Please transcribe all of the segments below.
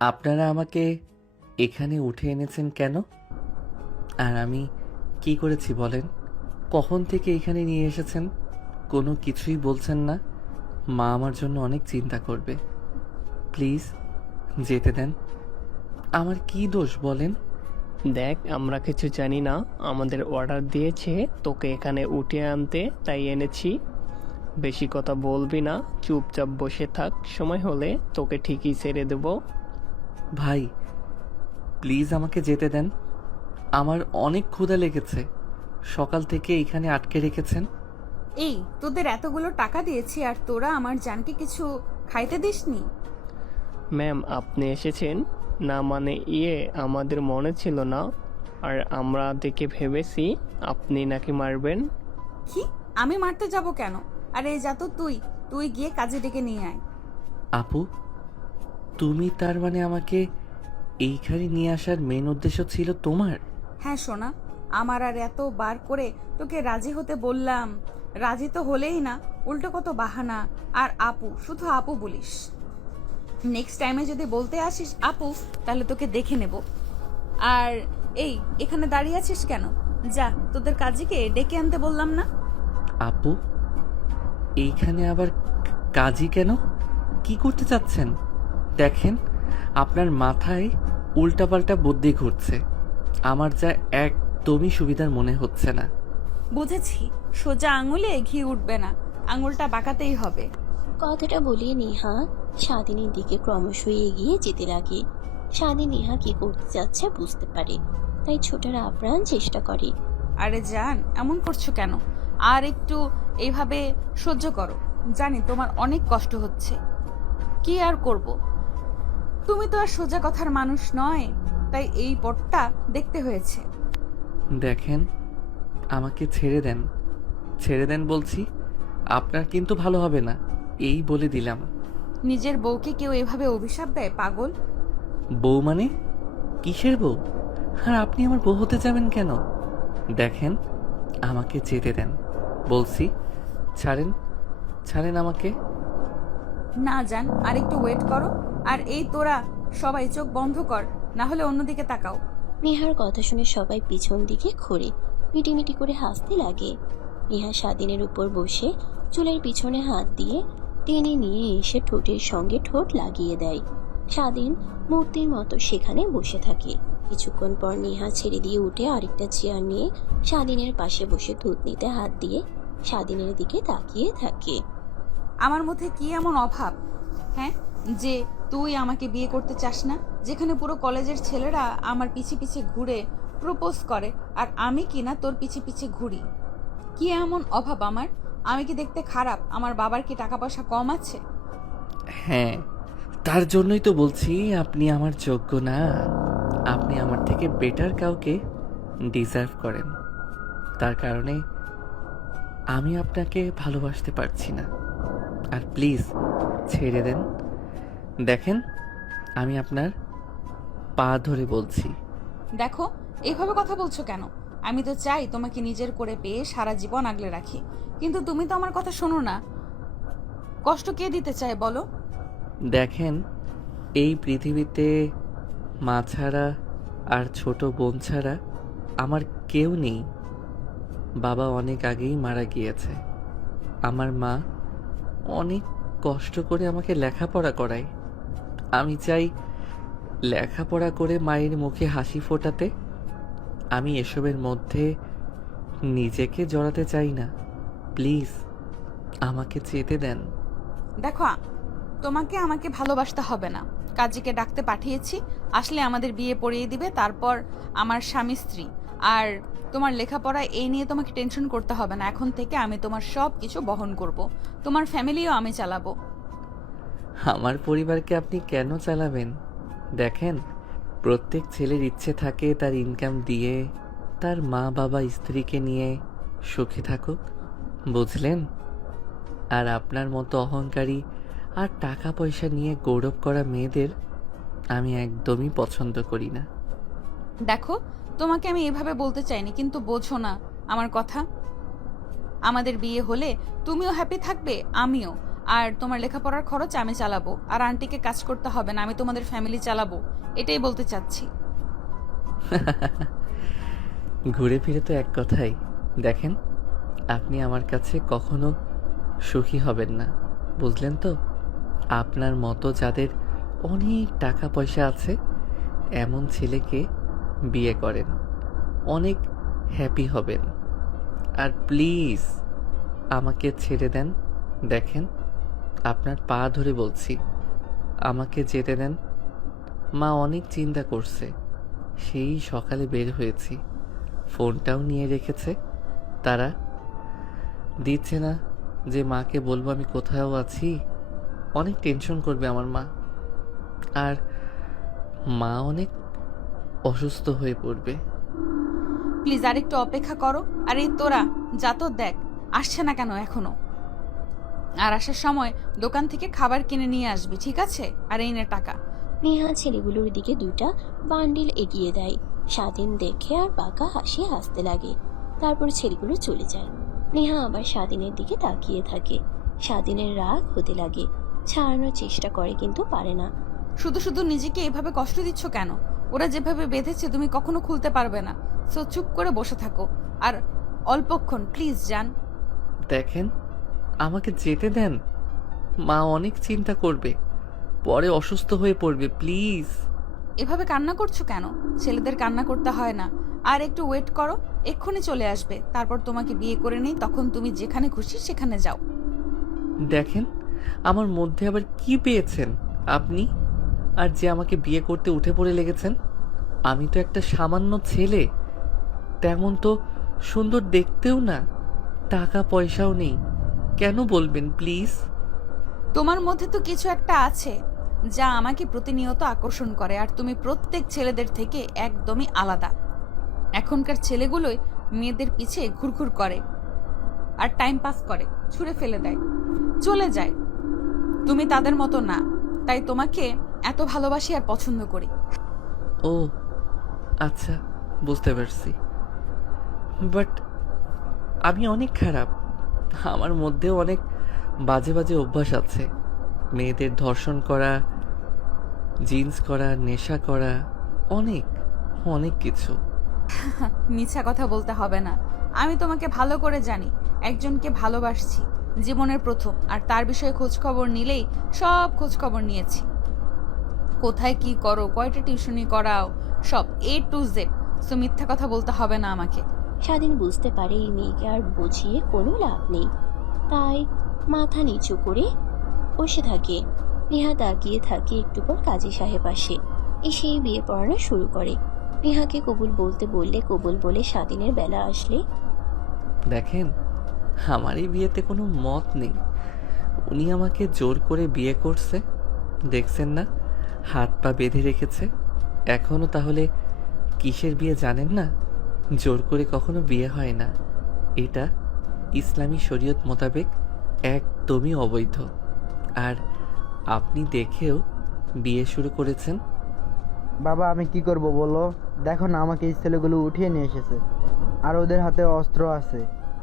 আপনারা আমাকে এখানে উঠে এনেছেন কেন? আর আমি কি করেছি বলেন? কখন থেকে এখানে নিয়ে এসেছেন? কোনো কিছুই বলছেন না। মা আমার জন্য অনেক চিন্তা করবে। প্লিজ যেতে দেন। আমার কি দোষ বলেন? দেখ, আমরা কিছু জানি না। আমাদের অর্ডার দিয়েছে তোকে এখানে উঠিয়ে আনতে, তাই এনেছি। বেশি কথা বলবি না, চুপচাপ বসে থাক। সময় হলে তোকে ঠিকই ছেড়ে দেব। ভাই প্লিজ আমাকে যেতে দেন। আমার অনেক ক্ষুধা লেগেছে। সকাল থেকে এখানে আটকে রেখেছেন। এই তোদের এতগুলো টাকা দিয়েছি আর তোরা আমার জানকে কিছু খাইতে দিসনি? ম্যাম, আপনি এসেছেন? না মানে আমাদের মনে ছিল না। আর আমরা দেখে ভেবেছি আপনি নাকি মারবেন। কি? আমি মারতে যাব কেন? আরে যা তো তুই তুই গিয়ে কাজে ডেকে নিয়ে আয়। আপু, তুমি তার মানে আমাকে এইখানে নিয়ে আসার মেন উদ্দেশ্য ছিল তোমার? হ্যাঁ সোনা, আমার আর এত বার করে তোকে রাজি হতে বললাম, রাজি তো হলেই না, উল্টো কত বাহানা। আর আপু, শুধু আপু বলিস। নেক্সট টাইমে যদি বলতে আসিস আপু, তাহলে তোকে দেখে নেব। আর এই, এখানে দাঁড়িয়ে আছিস কেন? যা, তোদের কাজীকে ডেকে আনতে বললাম না? আপু, এইখানে আবার কাজী কেন? কি করতে চাচ্ছেন? দেখেন, আপনার মাথায় উল্টাপাল্টা বুদ্ধি ঘুরছে। আমার যা একদমই সুবিধার মনে হচ্ছে না। বুঝেছি, সোজা আঙুলে ঘি উঠবে না, আঙুলটা বাঁকাতেই হবে। কথাটা বলে নেহা স্বাধীনের দিকে ক্রমশই এগিয়ে যেতে লাগে। স্বাধীন নেহা কি করতে যাচ্ছে বুঝতে পারে, তাই ছোটার আপ্রাণ চেষ্টা করে। আরে জান, এমন করছো কেন? আর একটু এইভাবে সহ্য করো। জানি তোমার অনেক কষ্ট হচ্ছে, কি আর করব। তুমি তো আর সোজা কথার মানুষ নয়, তাই এই পটটা দেখতে হয়েছে। দেখেন, আমাকে ছেড়ে দেন। ছেড়ে দেন বলছি। আপনার কিন্তু ভালো হবে না, এই বলে দিলাম। নিজের বউকে কেউ এভাবে অভিশাপ দেয় পাগল? বউ মানে? কিসের বউ? আর আপনি আমার বউ হতে যাবেন কেন? দেখেন, আমাকে যেতে দেন বলছি। ছাড়েন, ছাড়েন আমাকে। না জান, আর একটু ওয়েট করো। আর এই তোরা সবাই চোখ বন্ধ কর, না হলে অন্যদিকে তাকাও। নেহার কথা শুনে সবাই পিছন দিকে ঘোরে, মিটিমিটি করে হাসতে লাগে। নেহা স্বাধীনের উপর বসে চুলের পিছনে হাত দিয়ে টেনে নিয়ে এসে ঠোঁটের সঙ্গে ঠোঁট লাগিয়ে দেয়। স্বাধীন মূর্তির মতো সেখানে বসে থাকে। কিছুক্ষণ পর নেহা ছেড়ে দিয়ে উঠে আরেকটা চেয়ার নিয়ে স্বাধীনের পাশে বসে থুতনিতে হাত দিয়ে স্বাধীনের দিকে তাকিয়ে থাকে। আমার মধ্যে কি এমন অভাব, হ্যাঁ, যে তুই আমাকে বিয়ে করতে চাস না? যেখানে পুরো কলেজের ছেলেরা আমার পিছে পিছে ঘুরে প্রপোজ করে, আর আমি কি না তোর পিছে পিছে ঘুরি? কি এমন অভাব আমার? আমি কি দেখতে খারাপ? আমার বাবার কি টাকা পয়সা কম আছে? হ্যাঁ, তার জন্যই তো বলছি আপনি আমার যোগ্য না। আপনি আমার থেকে বেটার কাউকে ডিজার্ভ করেন। তার কারণে আমি আপনাকে ভালোবাসতে পারছি না। আর প্লিজ ছেড়ে দেন। দেখেন, আমি আপনার পা ধরে বলছি। দেখো, এইভাবে কথা বলছো কেন? আমি তো চাই তোমাকে নিজের করে পেয়ে সারা জীবন আগলে রাখি, কিন্তু তুমি তো আমার কথা শোনো না। কষ্ট কে দিতে চায় বলো? দেখেন, এই পৃথিবীতে মা ছাড়া আর ছোট বোন ছাড়া আমার কেউ নেই। বাবা অনেক আগেই মারা গিয়েছে। আমার মা অনেক কষ্ট করে আমাকে লেখাপড়া করায়। আমি চাই লেখাপড়া করে মায়ের মুখে হাসি ফোটাতে। আমি এসবের মধ্যে নিজেকে জড়াতে চাই না। প্লিজ আমাকে যেতে দেন। দেখো, তোমাকে আমাকে ভালোবাসতে হবে না। কাজীকে ডাকতে পাঠিয়েছি, আসলে আমাদের বিয়ে পড়িয়ে দিবে, তারপর আমার স্বামী স্ত্রী। আর তোমার লেখাপড়া এই নিয়ে তোমাকে টেনশন করতে হবে না। এখন থেকে আমি তোমার সব কিছু বহন করব, তোমার ফ্যামিলিও আমি চালাবো। আমার পরিবারকে আপনি কেন চালাবেন? দেখেন, প্রত্যেক ছেলের ইচ্ছে থাকে তার ইনকাম দিয়ে তার মা বাবা স্ত্রীকে নিয়ে সুখে থাকুক, বুঝলেন? আর আপনার মতো অহংকারী আর টাকা পয়সা নিয়ে গৌরব করা মেয়েদের আমি একদমই পছন্দ করি না। দেখো, তোমাকে আমি এভাবে বলতে চাইনি, কিন্তু বোঝো না আমার কথা। আমাদের বিয়ে হলে তুমিও হ্যাপি থাকবে, আমিও। আর তোমার লেখাপড়ার খরচ আমি চালাবো, আর আন্টিকে কাজ করতে হবে না, আমি তোমাদের ফ্যামিলি চালাবো, এটাই বলতে চাচ্ছি। ঘুরে ফিরে তো এক কথাই। দেখেন, আপনি আমার কাছে কখনো সুখী হবেন না, বুঝলেন তো? আপনার মতো যাদের অনেক টাকা পয়সা আছে এমন ছেলেকে বিয়ে করেন, অনেক হ্যাপি হবেন। আর প্লিজ আমাকে ছেড়ে দেন। দেখেন, আপনার পা ধরে বলছি, আমাকে যেতে দেন। মা অনেক চিন্তা করছে, সেই সকালে বের হয়েছি, ফোনটাও নিয়ে রেখেছে। তারা দিচ্ছে না যে মাকে বলবো আমি কোথাও আছি, অনেক টেনশন করবে আমার মা, আর মা অনেক অসুস্থ হয়ে পড়বে। প্লিজ আর একটু অপেক্ষা করো। আর এই তোরা যা তো দেখ আসছে না কেন এখনো। আর আসার সময় দোকান থেকে খাবার কিনে নিয়ে আসবি, ঠিক আছে? আর এই নে টাকা। নেহা ছেলেগুলোর দিকে 2টা বান্ডিল এগিয়ে দেয়। স্বাধীন দেখে আর বাঁকা হাসি হাসতে লাগে। তারপর ছেলেগুলো চলে যায়। নেহা আবার স্বাধীনের দিকে তাকিয়ে থাকে। স্বাধীনের রাগ হতে লাগে, ছাড়ানোর চেষ্টা করে কিন্তু পারে না। শুধু শুধু নিজেকে এভাবে কষ্ট দিচ্ছ কেন? ওরা যেভাবে বেঁধেছে তুমি কখনো খুলতে পারবে না। সো চুপ করে বসে থাকো আর অল্পক্ষণ প্লিজ যান। দেখেন, আমাকে যেতে দেন, মা অনেক চিন্তা করবে, পরে অসুস্থ হয়ে পড়বে, প্লিজ। এভাবে কান্না করছো কেন? ছেলেদের কান্না করতে হয় না। আর একটু ওয়েট করো, এক্ষুনি চলে আসবে। তারপর তোমাকে বিয়ে করে নেই, তখন তুমি যেখানে খুশি সেখানে যাও। দেখেন, আমার মধ্যে আবার কি পেয়েছেন আপনি? আর যে আমাকে বিয়ে করতে উঠে পড়ে লেগেছেন? আমি তো একটা সামান্য ছেলে, তেমন তো সুন্দর দেখতেও না, টাকা পয়সাও নেই। কেন বলবেন প্লিজ? তোমার মধ্যে তো কিছু একটা আছে যা আমাকে প্রতিনিয়ত আকর্ষণ করে, আর তুমি প্রত্যেক ছেলেদের থেকে একদমই আলাদা। এখনকার ছেলেগুলোই মেয়েদের পিছে ঘুরঘুর করে আর টাইম পাস করে, ছুঁড়ে ফেলে দেয়, চলে যায়। তুমি তাদের মতো না, তাই তোমাকে এত ভালোবাসি আর পছন্দ করি। ও আচ্ছা, বুঝতে পারছি। বাট আমি অনেক খারাপ, আমার মধ্যেও অনেক বাজে বাজে অভ্যাস আছে। মেয়েদের ধর্ষণ করা, জিন্স করা, নেশা করা, অনেক অনেক কিছু। মিথ্যা কথা বলতে হবে না। আমি তোমাকে ভালো করে জানি। একজনকে ভালোবাসছি জীবনের প্রথম, আর তার বিষয়ে খোঁজ খবর নিলেই সব খোঁজ খবর নিয়েছি। কোথায় কি করো, কয়টা টিউশনি করাও, সব A to Z। সো মিথ্যা কথা বলতে হবে না আমাকে। স্বাধীন বুঝতে পারে এই মেয়েকে আর বুঝিয়ে কোনো লাভ নেই, তাই মাথা নিচু করে বসে থাকে। নেহা তাকিয়ে থাকে একটু পর কাজী সাহেব আসে, এসেই বিয়ে পড়ানো শুরু করে। নেহাকে কবুল বলতে বললে কবুল বলে স্বাধীনের বেলা আসলে দেখেন, আমার এই বিয়েতে কোনো মত নেই। উনি আমাকে জোর করে বিয়ে করছে, দেখছেন না, হাত পা বেঁধে রেখেছে। এখনো তাহলে কিসের বিয়ে জানেন না? জোর করে কখনো বিয়ে হয় না, এটা ইসলামী শরীয়ত মোতাবেক একদমই অবৈধ। আর আপনি দেখেও বিয়ে শুরু করেছেন। বাবা আমি কি করব বলো? দেখো না, আমাকে এই ছেলেগুলো উঠিয়ে নিয়ে এসেছে, আর ওদের হাতে অস্ত্র আছে।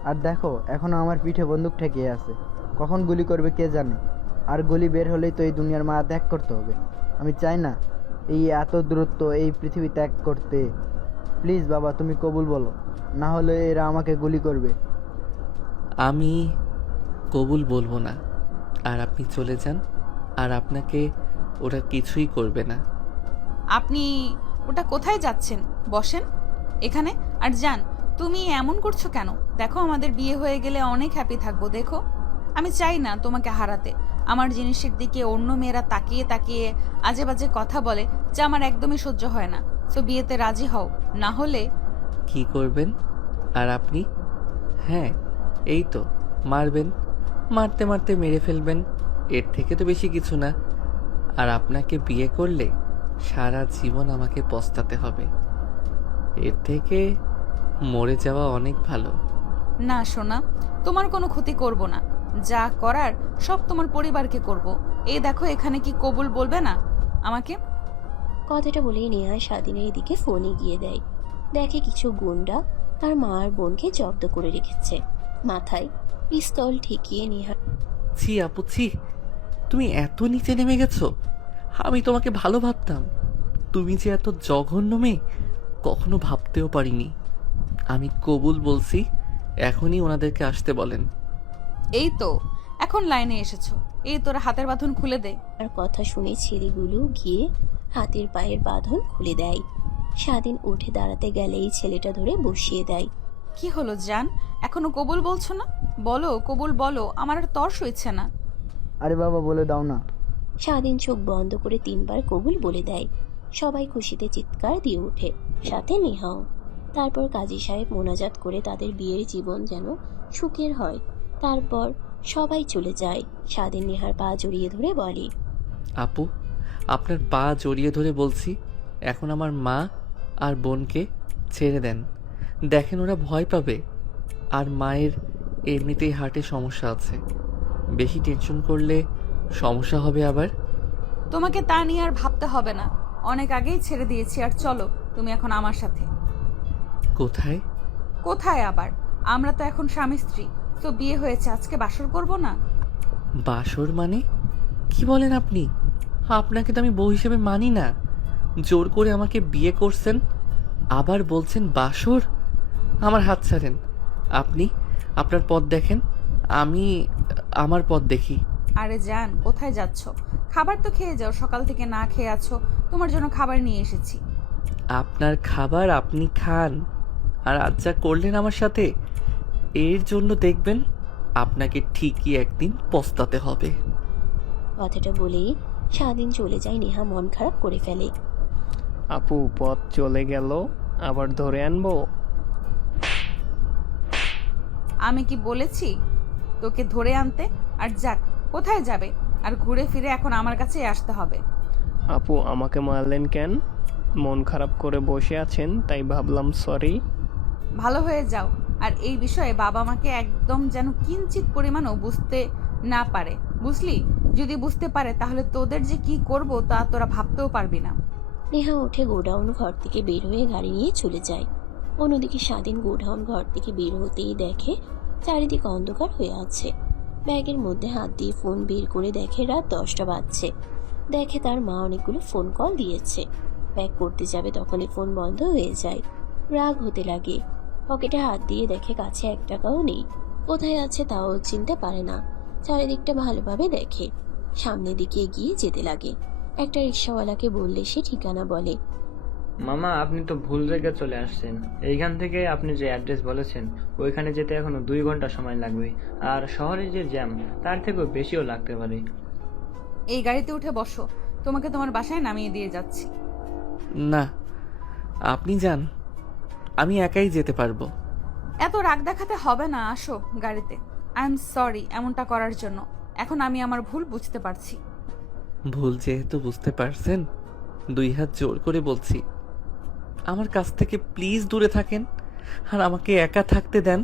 আর দেখো, এখনো আমার পিঠে বন্দুক ঠেকিয়ে আছে। কখন গুলি করবে কে জানে। আর গুলি বের হলেই তো এই দুনিয়ার মায়া ত্যাগ করতে হবে। আমি চাই না এই এত দূরত্ব এই পৃথিবী ত্যাগ করতে। প্লিজ বাবা, তুমি কবুল বলো, না হলে এরা আমাকে গুলি করবে। আমি কবুল বলবো না, আর আপনি চলে যান, আর আপনাকে ওরা কিছুই করবে না। আপনি ওটা কোথায় যাচ্ছেন? বসেন এখানে আর যান। তুমি এমন করছো কেন? দেখো, আমাদের বিয়ে হয়ে গেলে অনেক হ্যাপি থাকবো। দেখো, আমি চাই না তোমাকে হারাতে। আমার জিনিসের দিকে অন্য মেয়েরা তাকিয়ে তাকিয়ে আজে বাজে কথা বলে, যা আমার একদমই সহ্য হয় না। সো বিয়েতে রাজি হও, না হলে কি করবেন? আর আপনি? হ্যাঁ, এই তো মারবেন, মারতে মারতে মেরে ফেলবেন, এর থেকে তো বেশি কিছু না। আর আপনাকে বিয়ে করলে সারা জীবন আমাকে পস্তাতে হবে, এর থেকে মরে যাওয়া অনেক ভালো। না সোনা, তোমার কোনো ক্ষতি করব না। যা করার সব তোমার পরিবারকে করব। এই দেখো, এখানে কি কবুল বলবে না আমাকে? কথাটা বলেই নেহা স্বাধীনের দিকে ফোন এগিয়ে দেয়। দেখে কিছু গুন্ডা তার মা আর বোনকে জব্দ করে রেখেছে। মাথায় পিস্তল ঠেকিয়ে নেহা ছি আপু ছি, তুমি এত নিচে নেমে গেছো। আমি তোমাকে ভালো ভাবতাম। তুমি যে এত জঘন্য মেয়ে কখনো ভাবতেও পারিনি। আমি কবুল বলছি, এখনই ওনাদেরকে আসতে বলেন। এই তো এখন লাইনে এসেছো, এই তোর হাতের বাঁধন খুলে দে। আর কথা শুনে ছেলেগুলো গিয়ে হাতের পায়ের বাঁধন খুলে দেয়। স্বাধীন উঠে দাঁড়াতে গেলেই ছেলেটা ধরে বসিয়ে দেয়। কি হলো জান, এখনো কবুল বলছো না? বলো কবুল বলো, আমার আর তর সইছে না। আরে বাবা বলে দাও না। স্বাধীন চোখ বন্ধ করে 3বার কবুল বলে দেয়। সবাই খুশিতে চিৎকার দিয়ে ওঠে, সাথে নেহাও। তারপর কাজী সাহেব মোনাজাত করে তাদের বিয়ের জীবন যেন সুখের হয়। তারপর সবাই চলে যায়। স্বাধীন নেহার পা জড়িয়ে ধরে বলে, আপু, আপনার পা জড়িয়ে ধরে বলছি, এখন আমার মা আর বোনকে ছেড়ে দেন। দেখেন ওরা ভয় পাবে। আর মায়ের এমনিতেই হার্টে সমস্যা আছে, বেশি টেনশন করলে সমস্যা হবে আবার। তোমাকে তা নিয়ে আর ভাবতে হবে না, অনেক আগেই ছেড়ে দিয়েছি। আর চলো তুমি এখন আমার সাথে। কোথায়? কোথায় আবার, আমরা তো এখন স্বামী স্ত্রী, তো বিয়ে হয়েছে, আজকে বাসর করব না? বাসর মানে কি বলেন আপনি? আপনাকে তো আমি বউ হিসেবে মানি না। জোর করে আমাকে বিয়ে করছেন, আবার বলছেন বাসর। আমার হাত ছাড়েন। আপনি আপনার পথ দেখেন, আমি আমার পথ দেখি। আরে জান, কোথায় যাচ্ছ? খাবার তো খেয়ে যাও, সকাল থেকে না খেয়ে আছো, তোমার জন্য খাবার নিয়ে এসেছি। আপনার খাবার আপনি খান, আর আজ যা করলেন আমার সাথে, এর জন্য দেখবেন আপনাকে ঠিকই একদিন পস্তাতে হবে। কথাটা বলেই স্বাধীন চলে যায়। নেহা মন খারাপ করে ফেলে। আপু পথ চলে গেল, আবার ধরে আনবো? আমি কি বলেছি তোকে ধরে আনতে? আর যাক, কোথায় যাবে? আর ঘুরে ফিরে এখন আমার কাছেই আসতে হবে। আপু আমাকে মারলেন কেন? মন খারাপ করে বসে আছেন তাই ভাবলাম সরি। ভালো হয়ে যাও। আর এই বিষয়ে বাবা মাকে একদম যেন কিঞ্চিত পরিমাণও বুঝতে না পারে, বুঝলি? যদি বুঝতে পারে তাহলে তোদের যে কি করব তা তোরা ভাবতেও পারবি না। নেহা উঠে গোডাউন ঘর থেকে বের হয়ে গাড়ি নিয়ে চলে যায়। অন্যদিকে স্বাধীন গোডাউন ঘর থেকে বের হতেই দেখে চারিদিকে অন্ধকার হয়ে আছে। ব্যাগের মধ্যে হাত দিয়ে ফোন বের করে দেখে রাত 10টা বাজছে। দেখে তার মা অনেকগুলো ফোন কল দিয়েছে। ব্যাগ করতে যাবে তখনই ফোন বন্ধ হয়ে যায়। রাগ হতে লাগে। পকেটে হাত দিয়ে দেখে কাছে 1 টাকাও নেই। কোথায় আছে তাও চিনতে পারে না। চারিদিকটা ভালোভাবে দেখে, সামনের দিকে এগিয়ে যেতে লাগে। একটা রিক্সাওয়ালাকে বললে সে ঠিকানা বলে। মামা আপনি তো ভুল জায়গায় চলে আসছেন। এইখান থেকে আপনি যে অ্যাড্রেস বলেছেন ওইখানে যেতে এখনো 2 ঘন্টা সময় লাগবে, আর শহরে যে জ্যাম তার থেকেও বেশিও লাগতে পারে। এই গাড়িতে উঠে বসো, তোমাকে তোমার বাসায় নামিয়ে দিয়ে যাচ্ছি। না, আপনি যান, আমি একাই যেতে পারবো। এত রাগ দেখাতে হবে না, আসো গাড়িতে। আই এম সরি এমনটা করার জন্য। এখন আমি আমার ভুল বুঝতে পারছি। ভুল যেহেতু বুঝতে পারছেন, 2 হাত জোর করে বলছি, আমার কাছ থেকে প্লিজ দূরে থাকেন, আর আমাকে একা থাকতে দেন।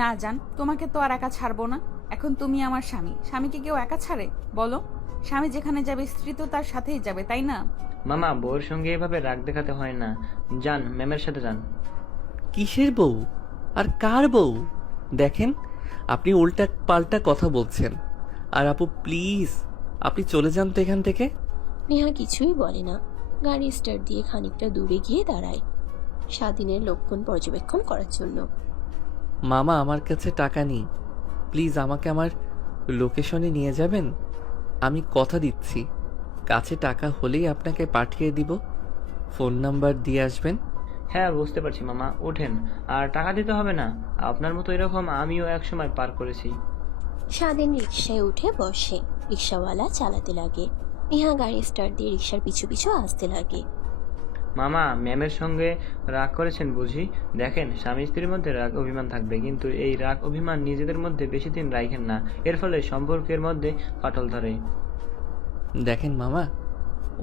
না জান, তোমাকে তো আর একা ছাড়বো না। এখন তুমি আমার স্বামী, স্বামীকে কেউ একা ছাড়ে বলো? স্বামী যেখানে যাবে স্ত্রী তো তার সাথেই যাবে, তাই না? মামা বউর সঙ্গে এভাবে রাগ দেখাতে হয় না। যান, ম্যামের সাথে যান। কিসের বউ আর কার বউ? দেখেন, আপনি উল্টা পাল্টা কথা বলছেন। আর আপু প্লিজ, আপনি চলে যান তো এখান থেকে। নেহা কিছুই বলে না। গাড়ি স্টার্ট দিয়ে খানিকটা দূরে গিয়ে দাঁড়ায় স্বাধীনের লক্ষণ পর্যবেক্ষণ করার জন্য। মামা আমার কাছে টাকা নেই, প্লিজ আমাকে আমার লোকেশনে নিয়ে যাবেন। আমি কথা দিচ্ছি, কাছে টাকা হলেই আপনাকে পাঠিয়ে দিব। ফোন নাম্বার দিয়ে আসবেন। হ্যাঁ বুঝতে পারছি মামা, ওঠেন। আর টাকা দিতে হবে না, আপনার মতো এরকম আমিও এক সময় পার করেছি। স্বাধীন রিক্সায় উঠে বসে। রিক্সাওয়ালা চালাতে লাগে। নেহা গাড়ি স্টার্ট দিয়ে রিক্সার পিছু পিছু আসতে লাগে। মামা ম্যামের সঙ্গে রাগ করেছেন বুঝি? দেখেন, স্বামী স্ত্রীর মধ্যে রাগ অভিমান থাকবে, কিন্তু এই রাগ অভিমান নিজেদের মধ্যে বেশি দিন রাখেন না, এর ফলে সম্পর্কের মধ্যে ফাটল ধরে। দেখেন মামা,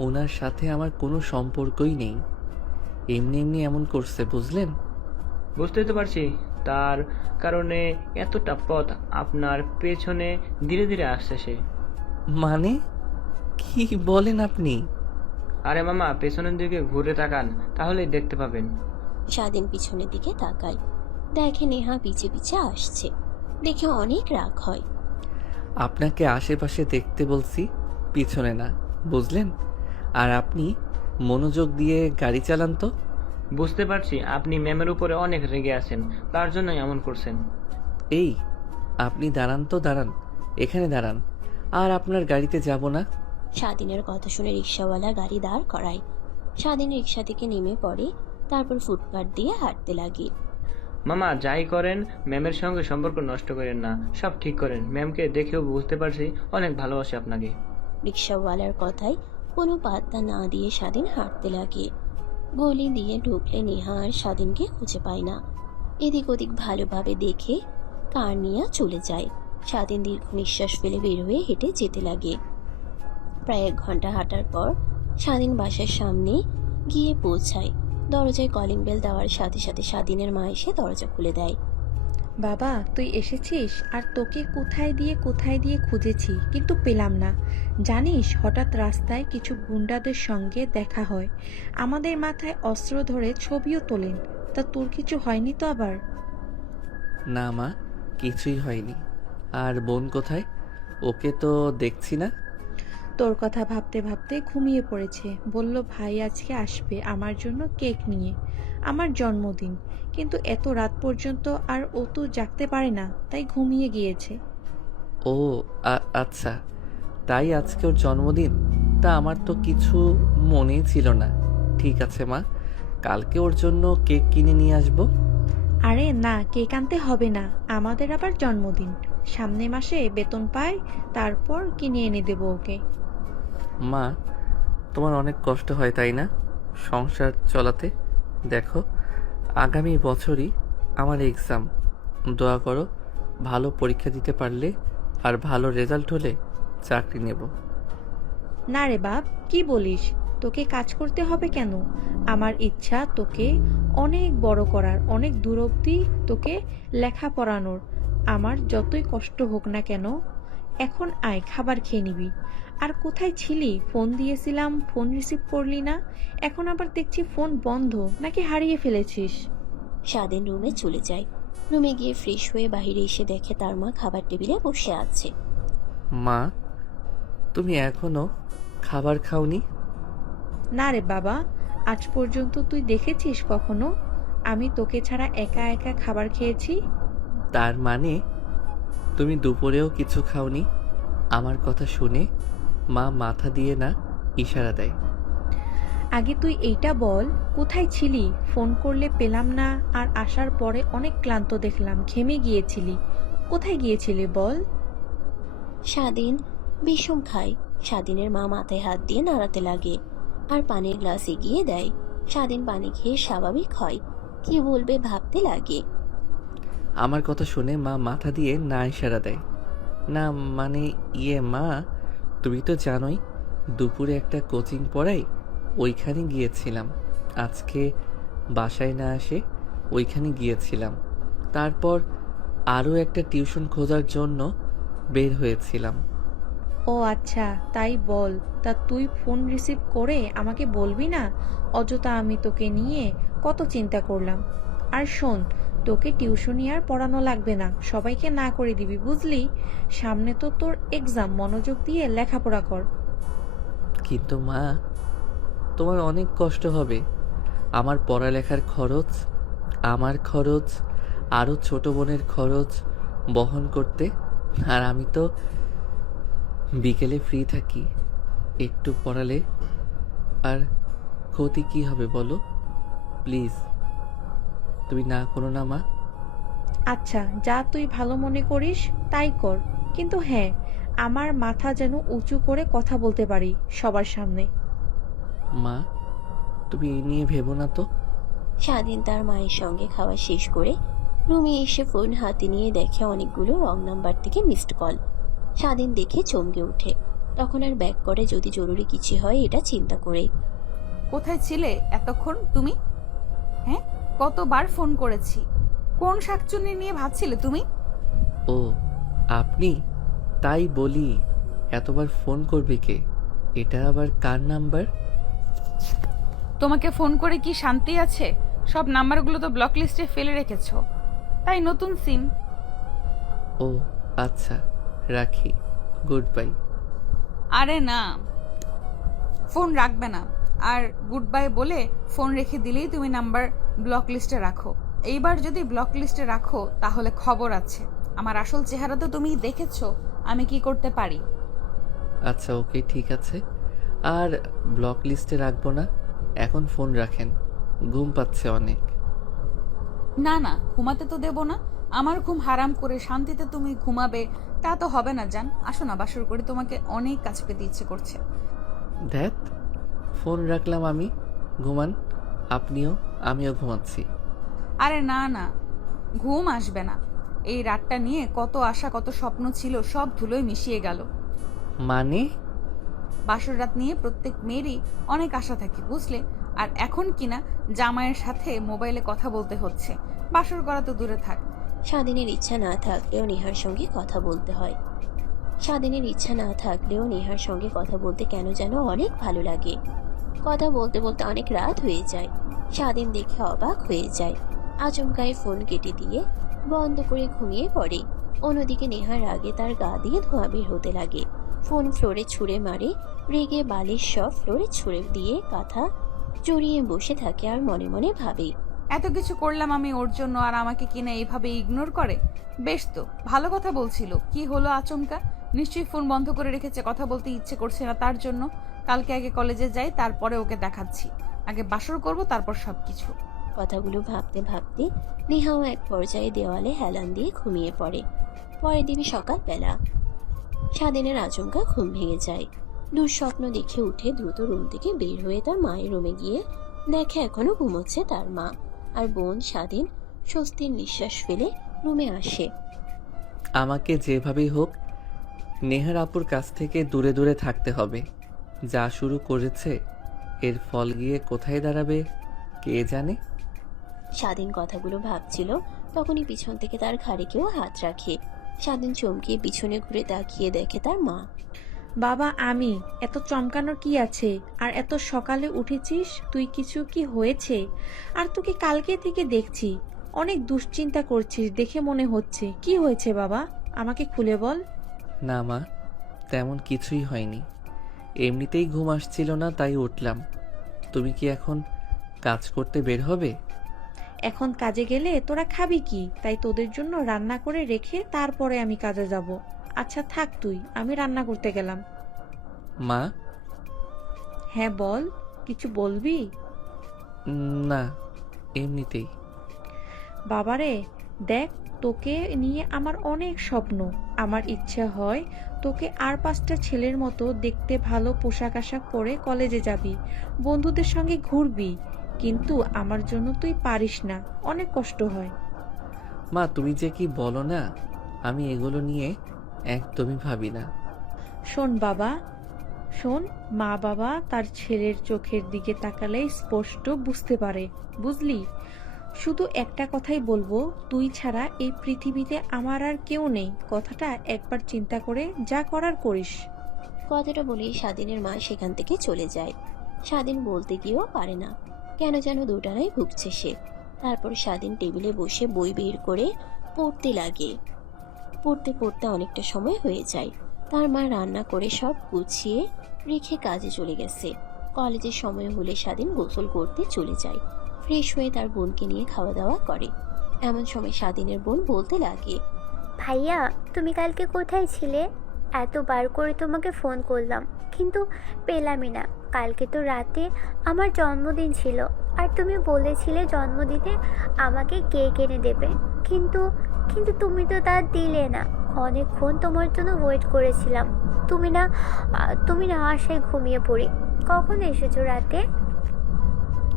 ওনার সাথে আমার কোনো সম্পর্কই নেই, এমনি এমনি এমন করছে, বুঝলেন? বুঝতেই তো পারছি, তার কারণে এতটা পথ আপনার পেছনে ধীরে ধীরে আসছে সে। মানে কি বলেন আপনি? আরে মামা, পেছনের দিকে ঘুরে তাকান, তাহলেই দেখতে পাবেন। স্বাধীন পিছনের দিকে তাকায়। দেখে নেহা পিছে পিছে আসছে। দেখে অনেক রাগ হয়। আপনাকে আশেপাশে দেখতে বলছি, পিছনে না, বুঝলেন? আর আপনি মনোযোগ দিয়ে গাড়ি চালান তো। বুঝতে পারছি আপনি ম্যামের উপরে অনেক রেগে আছেন, তার জন্যই এমন করছেন। এই, আপনি দাঁড়ান তো, দাঁড়ান, এখানে দাঁড়ান। আর আপনার গাড়িতে যাব না। স্বাধীনের কথা শুনে রিক্সাওয়ালা গাড়ি দাঁড় করায়। স্বাধীন রিক্সা থেকে নেমে পড়ে, তারপর ফুটপাত দিয়ে হাঁটতে লাগে। মামা যাই করেন ম্যামের সঙ্গে সম্পর্ক নষ্ট করেন না, সব ঠিক করেন। ম্যামকে দেখেও বুঝতে পারছি অনেক ভালোবাসে আপনাকে। রিক্সাওয়ালার কথায় কোনো পাত্তা না দিয়ে স্বাধীন হাঁটতে লাগে। গলি দিয়ে ঢুকলে নেহা আর স্বাধীনকে খুঁজে পায় না। এদিক ওদিক ভালোভাবে দেখে কার নিয়ে চলে যায়। স্বাধীন দীর্ঘ নিঃশ্বাস ফেলে বের হয়ে হেঁটে যেতে লাগে। প্রায় 1 ঘন্টা হাঁটার পর স্বাধীন বাসার সামনে গিয়ে পৌঁছায়। দরজায় কলিং বেল দেওয়ার সাথে সাথে স্বাধীনের মা এসে দরজা খুলে দেয়। বাবা, তুই এসেছিস? আর তোকে কোথায় দিয়ে খুঁজেছি, কিন্তু পেলাম না। জানিস, হঠাৎ রাস্তায় কিছু গুন্ডাদের সঙ্গে দেখা হয়, আমাদের মাথায় অস্ত্র ধরে ছবিও তোলেন। তা তোর কিছু হয়নি তো আবার? না মা, কিছুই হয়নি। আর বোন কোথায়? ওকে তো দেখছি না। তোর কথা ভাবতে ভাবতে ঘুমিয়ে পড়েছে। বলল ভাই আজকে আসবে আমার জন্য কেক নিয়ে, আমার জন্মদিন। কিন্তু এত রাত পর্যন্ত আর ও তো জাগতে পারে না, তাই ঘুমিয়ে গিয়েছে। ও আচ্ছা, তাই আজকে ওর জন্মদিন? তা আমার তো কিছু মনেই ছিল না। ঠিক আছে মা, কালকে ওর জন্য কেক কিনে নিয়ে আসবো। আরে না, কেক আনতে হবে না, আমাদের আবার জন্মদিন। সামনে মাসে বেতন পাই, তারপর কিনে এনে দেবো ওকে। মা, তোমার অনেক কষ্ট হয় তাই না সংসার চলাতে? দেখো, আগামী বছরই আমার এক্সাম। দোয়া করো, ভালো পরীক্ষা দিতে পারলে আর ভালো রেজাল্ট হলে চাকরি নেব। না রে বাপ, কি বলিস? তোকে কাজ করতে হবে কেন? আমার ইচ্ছা তোকে অনেক বড় করার, অনেক দূর অবধি তোকে লেখা পড়ানোর। আমার যতই কষ্ট হোক না কেন, এখন আয়, খাবার খেয়ে নিবি। আর কোথায় ছিলি? ফোন দিয়েছিলাম, ফোন রিসিভ করলি না। এখন আবার দেখছি ফোন বন্ধ, নাকি হারিয়ে ফেলেছিস? স্বাধীন রুমে চলে যায়। রুমে গিয়ে ফ্রেশ হয়ে বাইরে এসে দেখে তার মা খাবার টেবিলে বসে আছে। মা, তুমি এখনো খাবার খাওনি? না রে বাবা, আজ পর্যন্ত তুই দেখেছিস কখনো আমি তোকে ছাড়া একা একা খাবার খেয়েছি? তার মানে তুমি দুপুরেও কিছু খাওনি? আমার কথা শুনে মা মাথা দিয়ে না ইশারা দেয়। আগে তুই এইটা বল, কোথায় ছিলি? ফোন করলে পেলাম না, আর আসার পরে অনেক ক্লান্ত দেখলাম, ঘেমে গিয়েছিলি। কোথায় গিয়েছিলি বল? স্বাধীন বিষম খায়। স্বাধীনের মা মাথায় হাত দিয়ে নাড়াতে লাগে আর পানির গ্লাস এগিয়ে দেয়। স্বাধীন পানি খেয়ে স্বাভাবিক হয়। কি বলবে ভাবতে লাগে। আমার কথা শুনে মা মাথা দিয়ে না ইশারা দেয়। না মানে মা, তুমি তো জানোই দুপুরে একটা কোচিং পড়াই, ওইখানে গিয়েছিলাম। আজকে বাসায় না আসে ওইখানে গিয়েছিলাম। তারপর আরও একটা টিউশন খোঁজার জন্য বের হয়েছিলাম। ও আচ্ছা, তাই বল। তা তুই ফোন রিসিভ করে আমাকে বলবি না? অযথা আমি তোকে নিয়ে কত চিন্তা করলাম। আর শোন, তোকে টিউশনি আর পড়ানো লাগবে না, সবাইকে না করে দিবি, বুঝলি? সামনে তো তোর এক্সাম, মনোযোগ দিয়ে লেখাপড়া কর। কিন্তু মা, তোমার অনেক কষ্ট হবে। আমার পড়ালেখার খরচ, আমার খরচ, আরও ছোট বোনের খরচ বহন করতে। আর আমি তো বিকেলে ফ্রি থাকি, একটু পড়ালে আর ক্ষতি কি হবে বলো? প্লিজ তুমি না করো না মা। আচ্ছা, যা তুই ভালো মনে করিস তাই কর, কিন্তু হ্যাঁ, আমার মাথা যেন উঁচু করে কথা বলতে পারি সবার সামনে। মা, তুমি এই নিয়ে ভেবো না তো। স্বাধীন তার মায়ের সঙ্গে খাওয়া শেষ করে রুমে এসে ফোন হাতে নিয়ে দেখে অনেকগুলো রং নাম্বার থেকে মিসড কল। স্বাধীন দেখে চমকে ওঠে। তখন আর ব্যাক করে যদি জরুরি কিছু হয় এটা চিন্তা করে। কোথায় ছিলে এতক্ষণ তুমি? হ্যাঁ, কতবার ফোন করেছি। কোন শাকচুন্নি নিয়ে ভাবছিলে তুমি? ও আপনি? তাই বলি, এতবার ফোন করবে কে? এটা আবার কার নাম্বার? তোমাকে ফোন করে কি শান্তি আছে? সব নাম্বারগুলো তো ব্লক লিস্টে ফেলে রেখেছো, তাই নতুন সিম। ও আচ্ছা, রাখি। Good bye. আরে না, ফোন রাখবে না। আর গুড বাই বলে ফোন রেখে দিলেই তুমি নাম্বার ব্লক লিস্টে রাখো। এইবার যদি ব্লক লিস্টে রাখো তাহলে খবর আছে। আমার আসল চেহারা তো তুমি দেখেছো, আমি কি করতে পারি। আচ্ছা ওকে ঠিক আছে, আর ব্লক লিস্টে রাখবো না। এখন ফোন রাখেন, ঘুম পাচ্ছে অনেক। না না, ঘুমাতে তো দেবো না। আমার ঘুম হারাম করে শান্তিতে তুমি ঘুমাবে তা তো হবে না জান। আসো না, বাসর করে তোমাকে অনেক কাছে পেতে ইচ্ছে করছে। ধ্যাত, ফোন রাখলাম আমি, ঘুমান আপনিও, আমিও ঘুমাচ্ছি। আরে না না, ঘুম আসবে না। এই রাতটা নিয়ে কত আশা কত স্বপ্ন ছিল, সব ধুলোয় মিশিয়ে গেল। মানে? বাসর রাত নিয়ে প্রত্যেক মেয়েরই অনেক আশা থাকে বুঝলে। আর এখন কিনা জামাইয়ের সাথে মোবাইলে কথা বলতে হচ্ছে। বাসর করা তো দূরে থাক। স্বাধীনের ইচ্ছা না থাকলেও নেহার সঙ্গে কথা বলতে হয়। স্বাধীনের ইচ্ছা না থাকলেও নেহার সঙ্গে কথা বলতে কেন যেন অনেক ভালো লাগে। কথা বলতে বলতে অনেক রাত হয়ে যায়। স্বাধীন দেখে অবাক হয়ে যায়। আচমকাই ফোন কেটে দিয়ে বন্ধ করে ঘুমিয়ে পড়ে। অন্যদিকে নেহার আগে তার গা দিয়ে ধোঁয়া বের হতে লাগে। ফোন ফ্লোরে ছুঁড়ে মারে, রেগে বালিশ সব ফ্লোরে ছুঁড়ে দিয়ে কাঁথা জড়িয়ে বসে থাকে আর মনে মনে ভাবে, এত কিছু করলাম আমি ওর জন্য, আর আমাকে কিনা এইভাবে ইগনোর করে। বেশ তো ভালো কথা বলছিল, কি হলো আচমকা? নিশ্চয়ই ফোন বন্ধ করে রেখেছে, কথা বলতে ইচ্ছে করছে না তার জন্য। কালকে আগে কলেজে যাই, তারপরে ওকে দেখাচ্ছি। আগে বাসর করব, তারপর সবকিছু। কথাগুলো ভাবতে ভাবতে নেহাও এক পর্যায়ে দেওয়ালে হেলান দিয়ে ঘুমিয়ে পড়ে। পরের দিন সকালবেলা স্বাধীনের আচমকা ঘুম ভেঙে যায়। দুঃস্বপ্ন দেখে উঠে দ্রুত রুম থেকে বের হয়ে তার মায়ের রুমে গিয়ে দেখে এখনো ঘুমোচ্ছে তার মা। আর বোন স্বাধীন স্বস্তির নিঃশ্বাস ফেলে রুমে আসে। আমাকে যেভাবেই হোক নেহার আপুর কাছ থেকে দূরে দূরে থাকতে হবে। যা শুরু করেছে এর ফল গিয়ে কোথায় দাঁড়াবে কে জানে। স্বাধীন কথাগুলো ভাবছিল, তখনই পিছন থেকে তার ঘাড়ে কেউ হাত রাখে। স্বাধীন চমকিয়ে পিছনে ঘুরে তাকিয়ে দেখে তার মা। বাবা আমি, এত চমকানোর কি আছে? আর এত সকালে উঠেছিস তুই, কিছু কি হয়েছে? আর তোকে কালকে থেকে দেখছি অনেক দুশ্চিন্তা করছিস দেখে মনে হচ্ছে। কি হয়েছে বাবা, আমাকে খুলে বল। না মা, তেমন কিছুই হয়নি, এমনিতেই ঘুম আসছিল না তাই উঠলাম। তুমি কি এখন কাজ করতে বের হবে? এখন কাজে গেলে তোরা খাবি কি? তাই তোদের জন্য রান্না করে রেখে তারপরে আমি কাজে যাব। আচ্ছা থাক তুই, আমি রান্না করতে গেলাম। মা? হ্যাঁ বল, কিছু বলবি? না, এমনিতেই। বাবারে দেখ, তোকে নিয়ে আমার অনেক স্বপ্ন। আমার ইচ্ছা হয় তোকে আর 5টা ছেলের মতো দেখতে, ভালো পোশাক আশাক পরে কলেজে যাবি, বন্ধুদের সঙ্গে ঘুরবি। কিন্তু আমার জন্য তুই পারিস না, অনেক কষ্ট হয়। মা তুমি যে কি বলো না, আমি এগুলো নিয়ে একদমই ভাবি না। শোন বাবা, শোন, মা বাবা তার ছেলের চোখের দিকে তাকালেই স্পষ্ট বুঝতে পারে, বুঝলি? শুধু একটা কথাই বলবো, তুই ছাড়া এই পৃথিবীতে আমার আর কেউ নেই। কথাটা একবার চিন্তা করে যা করার করিস। কথাটা বলেই স্বাধীনের মা সেখান থেকে চলে যায়। স্বাধীন বলতে গিয়েও পারে না, কেন যেন দোটানায় ভুগছে সে। তারপর স্বাধীন টেবিলে বসে বই বের করে পড়তে লাগে। পড়তে পড়তে অনেকটা সময় হয়ে যায়। তার মা রান্না করে সব গুছিয়ে রেখে কাজে চলে গেছে। কলেজের সময় হলে স্বাধীন গোসল করতে চলে যায়। ফ্রেশ হয়ে তার বোনকে নিয়ে খাওয়া দাওয়া করে। এমন সময় স্বাধীনের বোন বলতে লাগে, ভাইয়া তুমি কালকে কোথায় ছিলে? এতবার করে তোমাকে ফোন করলাম কিন্তু পেলামই না। কালকে তো রাতে আমার জন্মদিন ছিল, আর তুমি বলেছিলে জন্মদিনে আমাকে কেক এনে দেবে, কিন্তু কিন্তু তুমি তো তা দিলে না। অনেকক্ষণ তোমার জন্য ওয়েট করেছিলাম, তুমি না আসায় ঘুমিয়ে পড়ি। কখন এসেছো রাতে?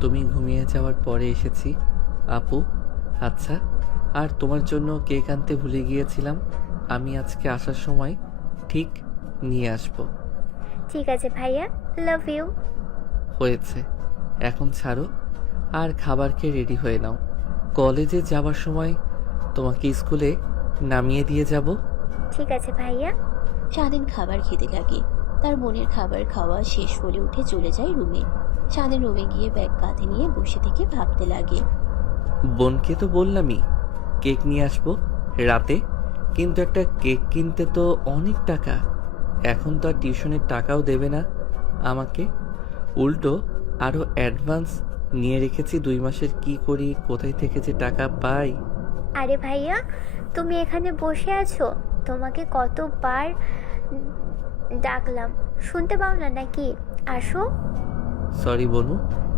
তুমি ঘুমিয়ে যাওয়ার পরে এসেছি আপু। আচ্ছা, আর তোমার জন্য কেক আনতে ভুলে গিয়েছিলাম, আমি আজকে আসার সময় ঠিক নিয়ে আসব। ঠিক আছে ভাইয়া, লাভ ইউ। হয়েছে, এখন ছাড়ো আর খাবার খেয়ে রেডি হয়ে নাও। কলেজে যাওয়ার সময় তোমাকে স্কুলে নামিয়ে দিয়ে যাব। ঠিক আছে ভাইয়া। স্বাধীন খাবার খেতে লাগে। তার বোনের খাবার খাওয়া শেষ হলে উঠে চলে যায় রুমে। স্বাধীন রুমে গিয়ে ব্যাগ কাঁধে নিয়ে বসে থেকে ভাবতে লাগে, বোনকে তো বললামই কেক নিয়ে আসবো রাতে, কিন্তু একটা কেক কিনতে তো অনেক টাকা। এখন তো আর টিউশনের টাকাও দেবে না আমাকে, উল্টো আরও অ্যাডভান্স নিয়ে রেখেছি 2 মাসের। কি করি, কোথায় থেকে যে টাকা পাই? আরে ভাইয়া, তুমি এখানে বসে আছো? তোমাকে কতবার ডাকলাম, শুনতে পাও না নাকি? আসো। সরি বনু।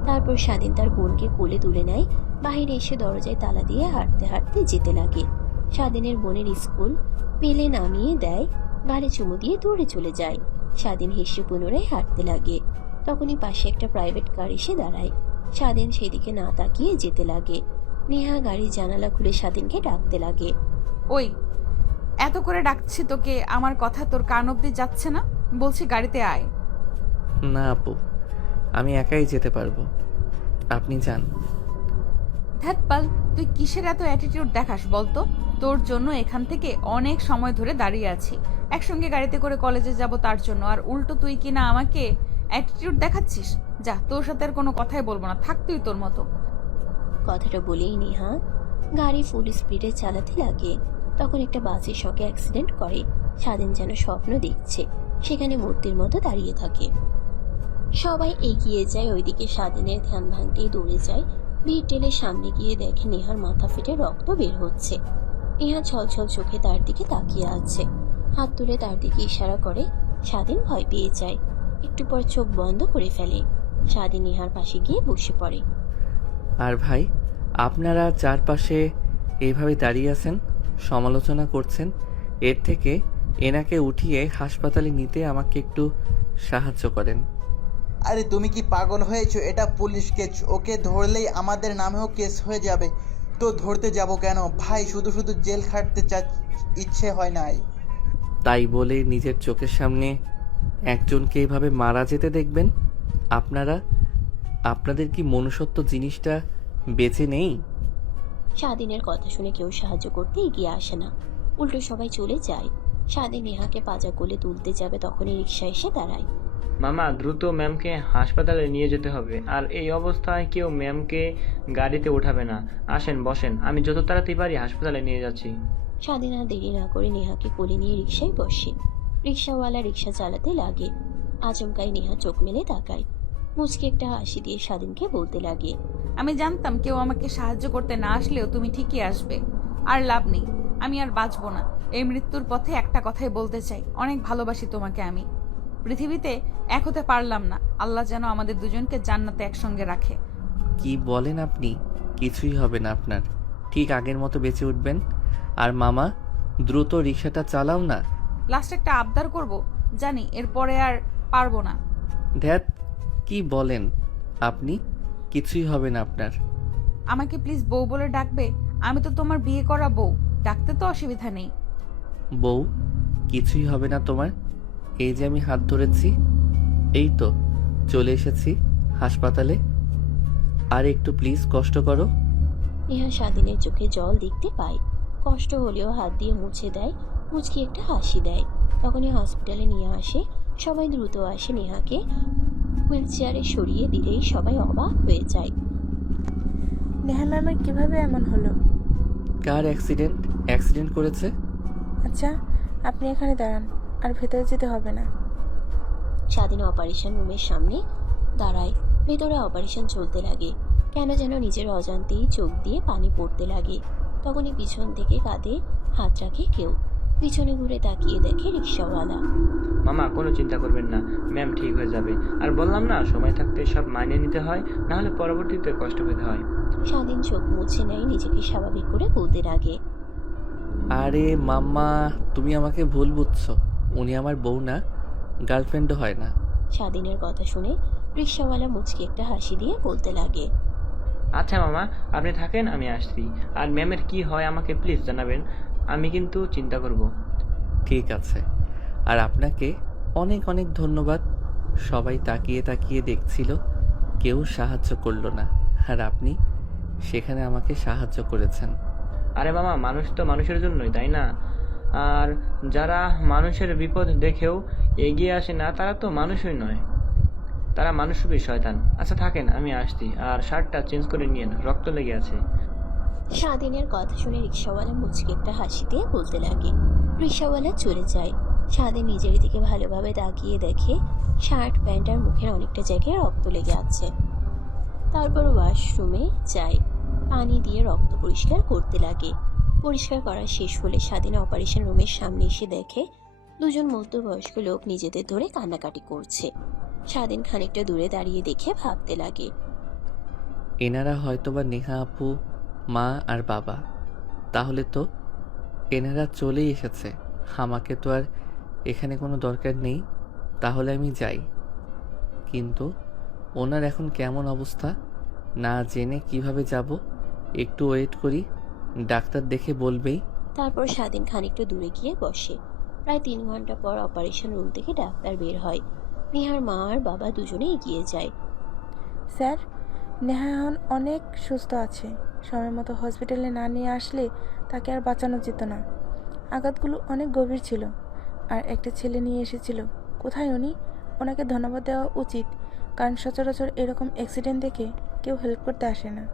তারপর স্বাধীন তার বোনকে কোলে তুলে নেয়। বাহিরে এসে দরজায় তালা দিয়ে হাঁটতে হাঁটতে যেতে লাগে। স্বাধীনের বোনের স্কুল পেলে নামিয়ে দেয়, গালে চুমু দিয়ে দৌড়ে চলে যায়। স্বাধীন হেসে পুনরায় হাঁটতে লাগে। তখনই পাশে একটা প্রাইভেট কার এসে দাঁড়ায়। স্বাধীন সেদিকে না তাকিয়ে যেতে লাগে। নেহা গাড়ির জানালা খুলে স্বাধীনকে ডাকতে লাগে। ওই, এত করে ডাকছি তোকে, আমার কথা তোর কান অব্দি যাচ্ছে না? বলছি গাড়িতে আয়। না আপু, আমি একাই যেতে পারবো, আপনি যান। ধ্যাৎপাল, তুই কিসের এত অ্যাটিটিউড দেখাস বলতো? তোর জন্য এখান থেকে অনেক সময় ধরে দাঁড়িয়ে আছি, একসঙ্গে গাড়িতে করে কলেজে যাব তার জন্য, আর উল্টো তুই কিনা আমাকে অ্যাটিটিউড দেখাচ্ছিস। যা, তোর সাথে আর কোনো কথাই বলবো না, থাক তুই তোর মতো। কথাটা বলেই নেহা গাড়ি ফুল স্পিডে চালাতে লাগে। তখন একটা বাসের শকে অ্যাক্সিডেন্ট করে। স্বাধীন যেন স্বপ্ন দেখছে, সেখানে মূর্তির মতো দাঁড়িয়ে থাকে। সবাই এগিয়ে যায় ওইদিকে। স্বাধীনের ধ্যান ভাঙতেই দৌড়ে যায়। ভিড় টেলে সামনে গিয়ে দেখে নেহার মাথা ফেটে রক্ত বের হচ্ছে। নেহা ছলছল চোখে তার দিকে তাকিয়ে আছে, হাত তুলে তার দিকে ইশারা করে। স্বাধীন ভয় পেয়ে যায়, একটু পর চোখ বন্ধ করে ফেলে। স্বাধীন নেহার পাশে গিয়ে বসে পড়ে। আর ভাই, আপনারা চারপাশে এইভাবে দাঁড়িয়ে আছেন, সমালোচনা করছেন, এর থেকে এনাকে উঠিয়ে হাসপাতালে নিতে আমাকে একটু সাহায্য করেন। আরে তুমি কি পাগল হয়েছো? এটা পুলিশ কেস, ওকে ধরলেই আমাদের নামেও কেস হয়ে যাবে। তো ধরতে যাব কেন ভাই? শুধু শুধু জেল খাটতে ইচ্ছে হয় নাই। তাই বলে নিজের চোখের সামনে একজনকে এভাবে মারা যেতে দেখবেন? আপনাদের কি মনুষ্যত্ব জিনিসটা বেঁচে নেই? স্বাধীনের কথা শুনে কেউ সাহায্য করতে এগিয়ে আসে না, উল্টো সবাই চলে যায়। স্বাধীন নেহাকে পাজা কোলে তুলতে যাবে, তখনই রিক্সা এসে দাঁড়ায়। মামা, দ্রুত ম্যামকে হাসপাতালে নিয়ে যেতে হবে, আর এই অবস্থায় কেউ ম্যামকে গাড়িতে ওঠাবে না। আসেন, বসেন, আমি যত তাড়াতাড়ি পারি হাসপাতালে নিয়ে যাচ্ছি। স্বাধীন আর দেরি না করে নেহাকে কোলে নিয়ে রিক্সায় বসে। রিক্সাওয়ালা রিক্সা চালাতে লাগে। আচমকাই নেহা চোখ মেলে তাকায়। মুচকি একটা হাসি দিয়ে স্বাধীনকে বলতে লাগে, আমি জানতাম কেউ আমাকে সাহায্য করতে না আসলেও তুমি ঠিকই আসবে। আর লাভ নেই, আমি আর বাঁচবো না। এই মৃত্যুর পথে একটা কথাই বলতে চাই, অনেক ভালোবাসি তোমাকে আমি। পৃথিবীতে এক হতে পারলাম না, আল্লাহ যেন আমাদের দুজনকে জান্নাতে একসঙ্গে রাখে। কি বলেন আপনি? কিছুই হবে না আপনার, ঠিক আগের মতো বেঁচে উঠবেন। আর মামা, দ্রুত রিক্সাটা চালাও না। লাস্ট একটা আবদার করব, জানি এরপরে আর পারবো না। ধ্যাত, কি বলেন আপনি? কিছুই হবে না আপনার। আমাকে প্লিজ বউ বলে ডাকবে? আমি তো তোমার বিয়ে করা বউ, ডাকতে তো অসুবিধা নেই। বউ, কিছুই হবে না তোমার। এই যে আমি হাত ধরেছি, এই তো চলে এসেছি হাসপাতালে। আর একটু প্লিজ কষ্ট করো। নেহা স্বাধীনের চোখে জল দেখতে পায়। কষ্ট হলেও হাত দিয়ে মুছে দেয়, মুচকি একটা হাসি দেয়। তখনই হসপিটালে নিয়ে আসে। সবাই দ্রুত আসে নেহাকে হুইল চেয়ারে সরিয়ে দিলেই সবাই অবাক হয়ে যায়। নেহা ম্যামের কিভাবে এমন হলো? কার অ্যাক্সিডেন্ট করেছে? আচ্ছা, আপনি এখানে দাঁড়ান, আর ভেতরে যেতে হবে না। স্বাধীন অপারেশন রুমের সামনে দাঁড়ায়। ভেতরে অপারেশন চলতে লাগে। কেন যেন নিজের অজান্তেই চোখ দিয়ে পানি পড়তে লাগে। তখনই পিছন থেকে কাঁধে হাত রাখে কেউ। পিছনে ঘুরে তাকিয়ে দেখে রিক্সাওয়ালা। মামা, কোনো চিন্তা করবেন না, ম্যাম ঠিক হয়ে যাবে। আর বললাম না, সময় থাকতে সব মানিয়ে নিতে হয়, না হলে পরবর্তীতে কষ্ট পেতে হয়। স্বাধীন চোখ মুছে নেয়, নিজেকে স্বাভাবিক করে বলতে লাগে, আরে মাম্মা, তুমি আমাকে ভুল বুঝছো। উনি আমার বউ না, গার্লফ্রেন্ডও হয় না। স্বাধীনের কথা শুনে রিক্সাওয়ালা মুচকি একটা হাসি দিয়ে বলতে লাগে, আচ্ছা মামা, আপনি থাকেন, আমি আসছি। আর ম্যামের কি হয় আমাকে প্লিজ জানাবেন, আমি কিন্তু চিন্তা করব। ঠিক আছে। আর আপনাকে অনেক অনেক ধন্যবাদ। সবাই তাকিয়ে তাকিয়ে দেখছিল, কেউ সাহায্য করলো না, আর আপনি সেখানে আমাকে সাহায্য করেছেন। আরে মামা, মানুষ তো মানুষের জন্যই, তাই না? আর যারা মানুষের বিপদ দেখেও এগিয়ে আসে না, তারা তো মানুষই নয়, তারা মানুষরূপী শয়তান। আচ্ছা থাকেন, আমি আসছি। আর শার্টটা চেঞ্জ করে নিয়েন, রক্ত লেগে আছে। স্বাধীনের কথা শুনে রিক্সাওয়ালা মুচকি একটা হাসি দিয়ে বলতে লাগে। রিক্সাওয়ালা চলে যায়। স্বাধীন নিজের দিকে ভালোভাবে তাকিয়ে দেখে শার্ট প্যান্ট আর মুখের অনেকটা জায়গায় রক্ত লেগে আছে। তারপর ওয়াশরুমে যায়, পানি দিয়ে রক্ত পরিষ্কার করতে লাগে। পরিষ্কার করা শেষ হলে স্বাধীন অপারেশন রুমের সামনে এসে দেখে দুজন মধ্যবয়স্ক লোক নিজেদের ধরে কান্নাকাটি করছে। স্বাধীন খানিকটা দূরে দাঁড়িয়ে দেখে ভাবতে লাগে। এনারা হয়তোবা নেহা আপু, মা আর বাবা। তাহলে তো এনারা চলেই এসেছে, আমাকে তো আর এখানে কোনো দরকার নেই। তাহলে আমি যাই। কিন্তু ওনার এখন কেমন অবস্থা না জেনে কিভাবে যাব? একটু ওয়েট করি, ডাক্তার দেখে বলবেই। তারপর স্বাধীন খানিকটা দূরে গিয়ে বসে। প্রায় 3 ঘন্টা পর অপারেশন রুম থেকে ডাক্তার বের হয়। নেহার মা আর বাবা দুজনে এগিয়ে যায়। স্যার, নেহা এখন অনেক সুস্থ আছে। সময় মতো হসপিটালে না নিয়ে আসলে তাকে আর বাঁচানো যেত না। আঘাতগুলো অনেক গভীর ছিল। আর একটা ছেলে নিয়ে এসেছিল। কোথায় উনি? ওনাকে ধন্যবাদ দেওয়া উচিত, কারণ সচরাচর এরকম অ্যাক্সিডেন্ট দেখে কেউ হেল্প করতে আসে না।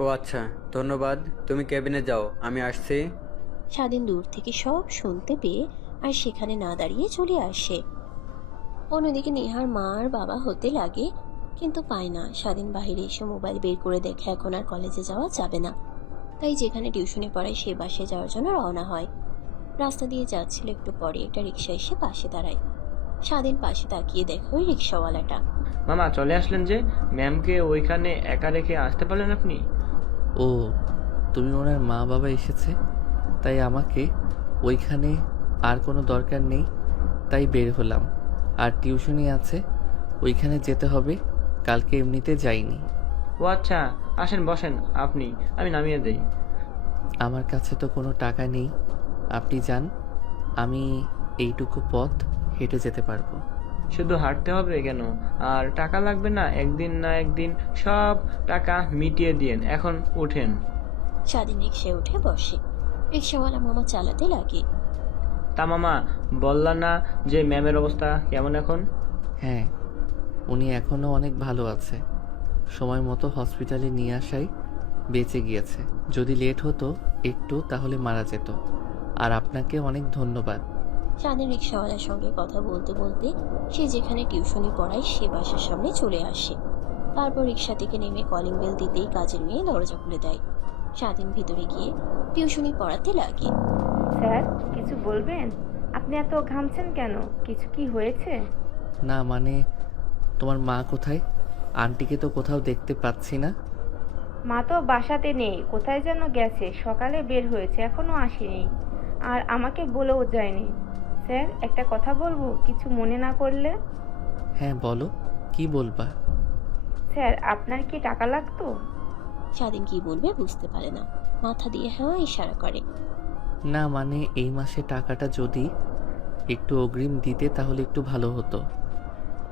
ও আচ্ছা, ধন্যবাদ। তুমি কেবিনে যাও, আমি আসছি। স্বাধীন দূর থেকে সব শুনতে পেয়ে আর সেখানে না দাঁড়িয়ে চলে আসে। অন্যদিকে নেহার মা আর বাবা হতে লাগে, কিন্তু পায় না। স্বাধীন বাইরে এসে মোবাইল বের করে দেখে এখন আর কলেজে যাওয়া যাবে না। তাই যেখানে টিউশনে পড়ায় সে বাসে যাওয়ার জন্য রওনা হয়। রাস্তা দিয়ে যাচ্ছিল, একটু পরে একটা রিক্সা এসে পাশে দাঁড়ায়। স্বাধীন পাশে তাকিয়ে দেখে ওই রিক্সাওয়ালাটা। মামা চলে আসলেন যে? ম্যামকে ওইখানে একা রেখে আসতে পারলেন আপনি? ও, তুমি ওনার মা বাবা এসেছে, তাই আমাকে ওইখানে আর কোনো দরকার নেই, তাই বের হলাম। আর টিউশনি আছে, ওইখানে যেতে হবে। কালকে এমনিতে যাইনি। ও আচ্ছা, আসেন বসেন আপনি, আমি নামিয়ে দেই। আমার কাছে তো কোনো টাকা নেই, আপনি যান, আমি এইটুকু পথ হেঁটে যেতে পারবো। শুধু হাঁটতে হবে কেন? আর টাকা লাগবে না? একদিন না একদিন সব টাকা মিটিয়ে দিয়েন, এখন উঠেন। স্বাধীন রিক্সায় উঠে বসে। রিক্সাওয়ালা মামা চালাতে লাগে। তা মামা, বললা না যে ম্যামের অবস্থা কেমন এখন? হ্যাঁ, উনি এখনও অনেক ভালো আছে। সময় মতো হসপিটালে নিয়ে আসাই বেঁচে গিয়েছে। যদি লেট হতো একটু তাহলে মারা যেত। আর আপনাকে অনেক ধন্যবাদ। স্বাধীন রিক্সাওয়ালার সঙ্গে কথা বলতে বলতে সে যেখানে টিউশনি পড়ায় সে বাসার সামনে চলে আসে। তারপর রিক্সা থেকে নেমে কলিং বেল দিতেই কাজের মেয়ে দরজা খুলে দেয়। স্বাধীন ভিতরে গিয়ে টিউশনি পড়াতে লাগে। স্যার, কিছু বলবেন? আপনি এত ঘামছেন কেন? কিছু কি হয়েছে? না মানে, তোমার মা কোথায়? আন্টিকে তো কোথাও দেখতে পাচ্ছি না। মা তো বাসাতে নেই, কোথায় যেন গেছে। সকালে বের হয়েছে, এখনো আসেনি। আর আমাকে বলেও যায়নি। স্যার, একটা কথা বলবো, কিছু মনে না করলে? হ্যাঁ বলো, কি বলবা? স্যার, আপনার কি টাকা লাগতো? স্বাধীন কি বলবে বুঝতে পারে না, মাথা দিয়ে হ্যাঁ ইশারা করে। না মানে, এই মাসে টাকাটা যদি একটু অগ্রিম দিতে তাহলে একটু ভালো হতো।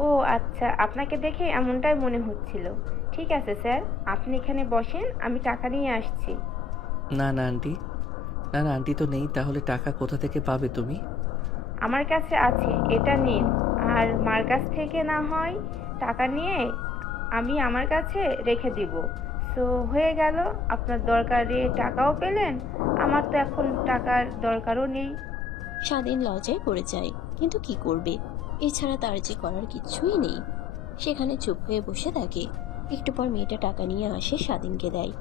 ও আচ্ছা, আপনাকে দেখে এমনটাই মনে হচ্ছিল। ঠিক আছে স্যার, আপনি এখানে বসেন, আমি টাকা নিয়ে আসছি। না না আন্টি, না না আন্টি তো নেই। তাহলে টাকা কোথা থেকে পাবে তুমি? আমার কাছে আছে, এটা নিন। আর মার কাছ থেকে না হয় টাকা নিয়ে আমি আমার কাছে রেখে দিব। সো হয়ে গেল, আপনার দরকারে টাকাও পেলেন, আমার তো এখন টাকার দরকারও নেই। স্বাধীন লজ্জায় পড়ে যায়, কিন্তু কি করবে, এছাড়া তার যে করার কিছুই নেই। সেখানে চুপ হয়ে বসে থাকে। একটু পর মেয়েটা টাকা নিয়ে আসে, স্বাধীনকে দেয়।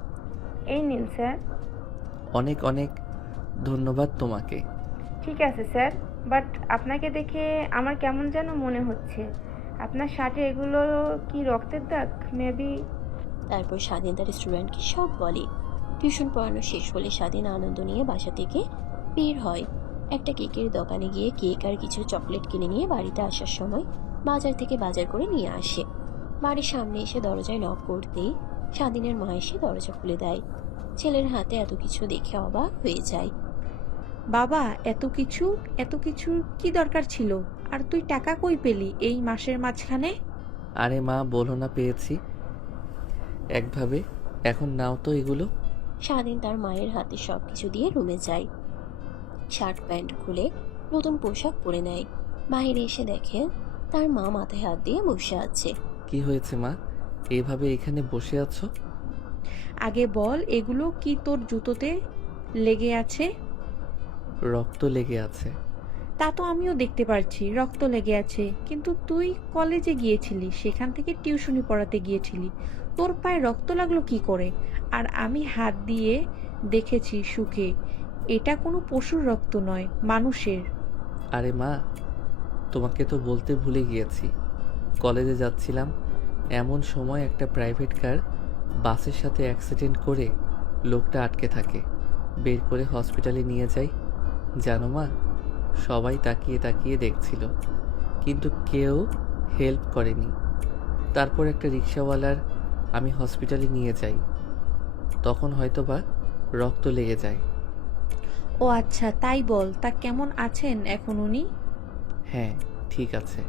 এই নিন স্যার। অনেক অনেক ধন্যবাদ তোমাকে। ঠিক আছে স্যার, বাট আপনাকে দেখে আমার কেমন যেন মনে হচ্ছে। আপনার শার্টে এগুলো কি রক্তের দাগ? মেবি। তারপর স্বাধীন তার স্টুডেন্টকে সব বলে। টিউশন পড়ানো শেষ হলে স্বাধীন আনন্দ নিয়ে বাসা থেকে বের হয়। একটা কেকের দোকানে গিয়ে কেক আর কিছু চকলেট কিনে নিয়ে বাড়িতে আসার সময় বাজার থেকে বাজার করে নিয়ে আসে। বাড়ির সামনে এসে দরজায় নক করতেই স্বাধীনের মা এসে দরজা খুলে দেয়। ছেলের হাতে এত কিছু দেখে অবাক হয়ে যায়। বাবা, এত কিছুর কি দরকার ছিল? আর তুই টাকা কই পেলি এই মাসের মাঝখানে? আরে মা, বলো না পেয়েছি একভাবে। এখন নাও তো এগুলো। স্বাধীন তার মায়ের হাতে সবকিছু দিয়ে রুমে যায়। শার্ট প্যান্ট খুলে নতুন পোশাক পরে নেয়। বাইরে এসে দেখে তার মা মাথায় হাত দিয়ে বসে আছে। কি হয়েছে মা, এইভাবে এখানে বসে আছো? আগে বল, এগুলো কি তোর জুতোতে লেগে আছে? রক্ত লেগে আছে। তা তো আমিও দেখতে পারছি, রক্ত লেগে আছে। কিন্তু তুই কলেজে গিয়েছিলি, সেখান থেকে টিউশনি পড়াতে গিয়েছিলি, তোর পায়ে রক্ত লাগলো কি করে? আর আমি হাত দিয়ে দেখেছি শুকে, এটা কোনো পশুর রক্ত নয়, মানুষের। আরে মা, তোমাকে তো বলতে ভুলে গিয়েছি। কলেজে যাচ্ছিলাম, এমন সময় একটা প্রাইভেট কার বাসের সাথে অ্যাক্সিডেন্ট করে লোকটা আটকে থাকে। বের করে হসপিটালে নিয়ে যাই। জানো মা, সবাই তাকিয়ে তাকিয়ে দেখছিল, কিন্তু কেউ হেল্প করেনি। তারপর একটা রিক্সাওয়ালার আমি হসপিটালে নিয়ে যাই, তখন হয়তোবা রক্ত লেগে যায়। ও আচ্ছা, তাই বল। তা কেমন আছেন এখন উনি? হ্যাঁ, ঠিক আছে,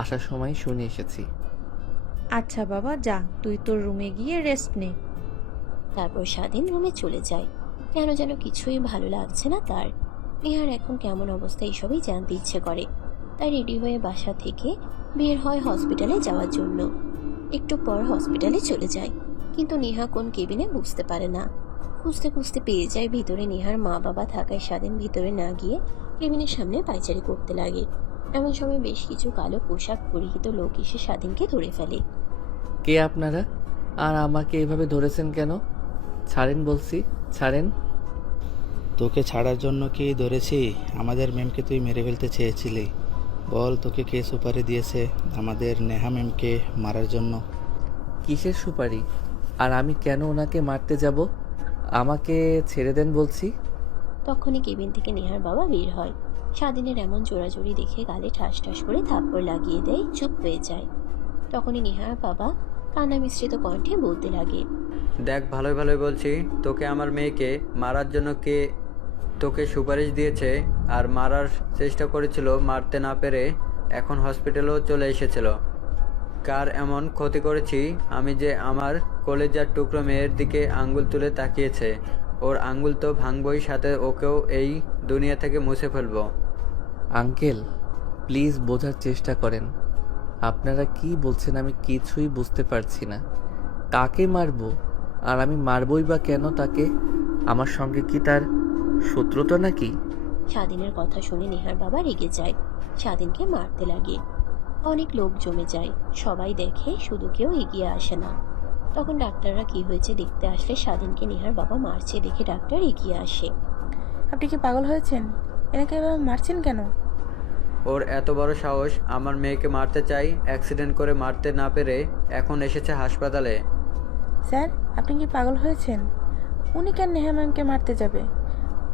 আসার সময় শুনে এসেছি। আচ্ছা বাবা, যা তুই তোর রুমে গিয়ে রেস্ট নে। তারপর স্বাধীন রুমে চলে যায়। কেন যেন কিছুই ভালো লাগছে না তার। নেহার এখন কেমন অবস্থা এসবই জানতে ইচ্ছে করে। তাই রেডি হয়ে বাসা থেকে বের হয় হসপিটালে যাওয়ার জন্য। একটু পর হসপিটালে চলে যায়, কিন্তু নেহা কোন কেবিনে বুঝতে পারে না। খুঁজতে খুঁজতে পেয়ে যায় ভিতরে নেহার মা বাবা থাকায় স্বাধীন ভিতরে না গিয়ে কেবিনের সামনে পায়চারি করতে লাগে। এমন সময় বেশ কিছু কালো পোশাক পরিহিত লোক এসে স্বাধীনকে ধরে ফেলে। কে আপনারা, আর আমাকে এভাবে ধরেছেন কেন? ছাড়েন বলছি, ছাড়েন। তোকে ছাড়ার জন্য কি ধরেছি? আমাদের ম্যামকে তুই মেরে ফেলতে চেয়েছিলি। বল, তোকে কে সুপারি দিয়েছে আমাদের নেহা ম্যামকে মারার জন্য? কিসের সুপারি? আর আমি কেন ওনাকে মারতে যাব? আমাকে ছেড়ে দেন বলছি। তখনই কেবিন থেকে নেহার বাবা বের হয়। স্বাধীনের এমন জোরাজোরি দেখে গালে ঠাস ঠাস করে থাপ্পড় লাগিয়ে দেয়, চুপ হয়ে যায়। তখনই নেহার বাবা কান্না মিশ্রিত কণ্ঠে বলতে লাগে, দেখ, ভালোই ভালোই বলছি, তোকে আমার মেয়েকে মারার জন্য কে তোকে সুপারিশ দিয়েছে আর মারার চেষ্টা করেছিল, মারতে না পেরে এখন হসপিটালেও চলে এসেছিল। কার এমন ক্ষতি করেছি আমি যে আমার কলেজার টুকরো মেয়ের দিকে আঙ্গুল তুলে তাকিয়েছে? ওর আঙ্গুল তো ভাঙবই, সাথে ওকেও এই দুনিয়া থেকে মুছে ফেলবো। আঙ্কেল, প্লিজ বোঝার চেষ্টা করেন। আপনারা কি বলছেন আমি কিছুই বুঝতে পারছি না। কাকে মারবো? আর আমি মারবই বা কেন তাকে? আমার সঙ্গে কি তার শত্রুতা নাকি? স্বাধীনের কথা শুনে নেহার বাবা রেগে যায়, স্বাধীনকে মারতে লাগে। অনেক লোক জমে যায়, সবাই দেখে, শুধু কেউ এগিয়ে আসে না। তখন ডাক্তাররা কি হয়েছে দেখতে আসলে স্বাধীনকে নেহার বাবা মারছে দেখে ডাক্তার এগিয়ে আসে। আপনি কি পাগল হয়েছেন? এনাকে এভাবে মারছেন কেন? ওর এত বড় সাহস, আমার মেয়েকে মারতে চাই, অ্যাক্সিডেন্ট করে মারতে না পেরে এখন এসেছে হাসপাতালে। স্যার, আপনি কি পাগল হয়েছেন? উনি কেন নেহা ম্যামকে মারতে যাবে?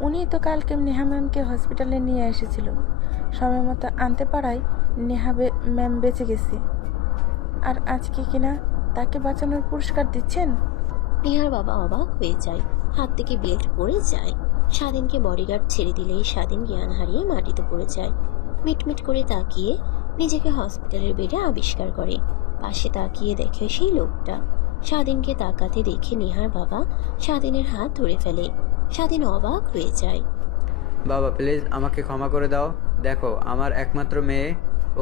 উনি তো কালকে নেহা ম্যামকে হসপিটালে নিয়ে এসেছিল, সময় মতো আনতে পারায় নেহা ম্যাম বেঁচে গেছে। আর আজকে কিনা তাকে বাঁচানোর পুরস্কার দিচ্ছেন? নেহার বাবা অবাক হয়ে যায়, হাত থেকে বেল্ট পড়ে যায়। স্বাধীনকে বডিগার্ড ছেড়ে দিলেই স্বাধীন জ্ঞান হারিয়ে মাটিতে পড়ে যায়। মিটমিট করে তাকিয়ে নিজেকে হসপিটালের বেডে আবিষ্কার করে। পাশে তাকিয়ে দেখে সেই লোকটা। স্বাধীনকে তাকাতে দেখে নেহার বাবা স্বাধীনের হাত ধরে ফেলে। স্বাধীন অবাক হয়ে যায়। বাবা, প্লিজ আমাকে ক্ষমা করে দাও। দেখো, আমার একমাত্র মেয়ে,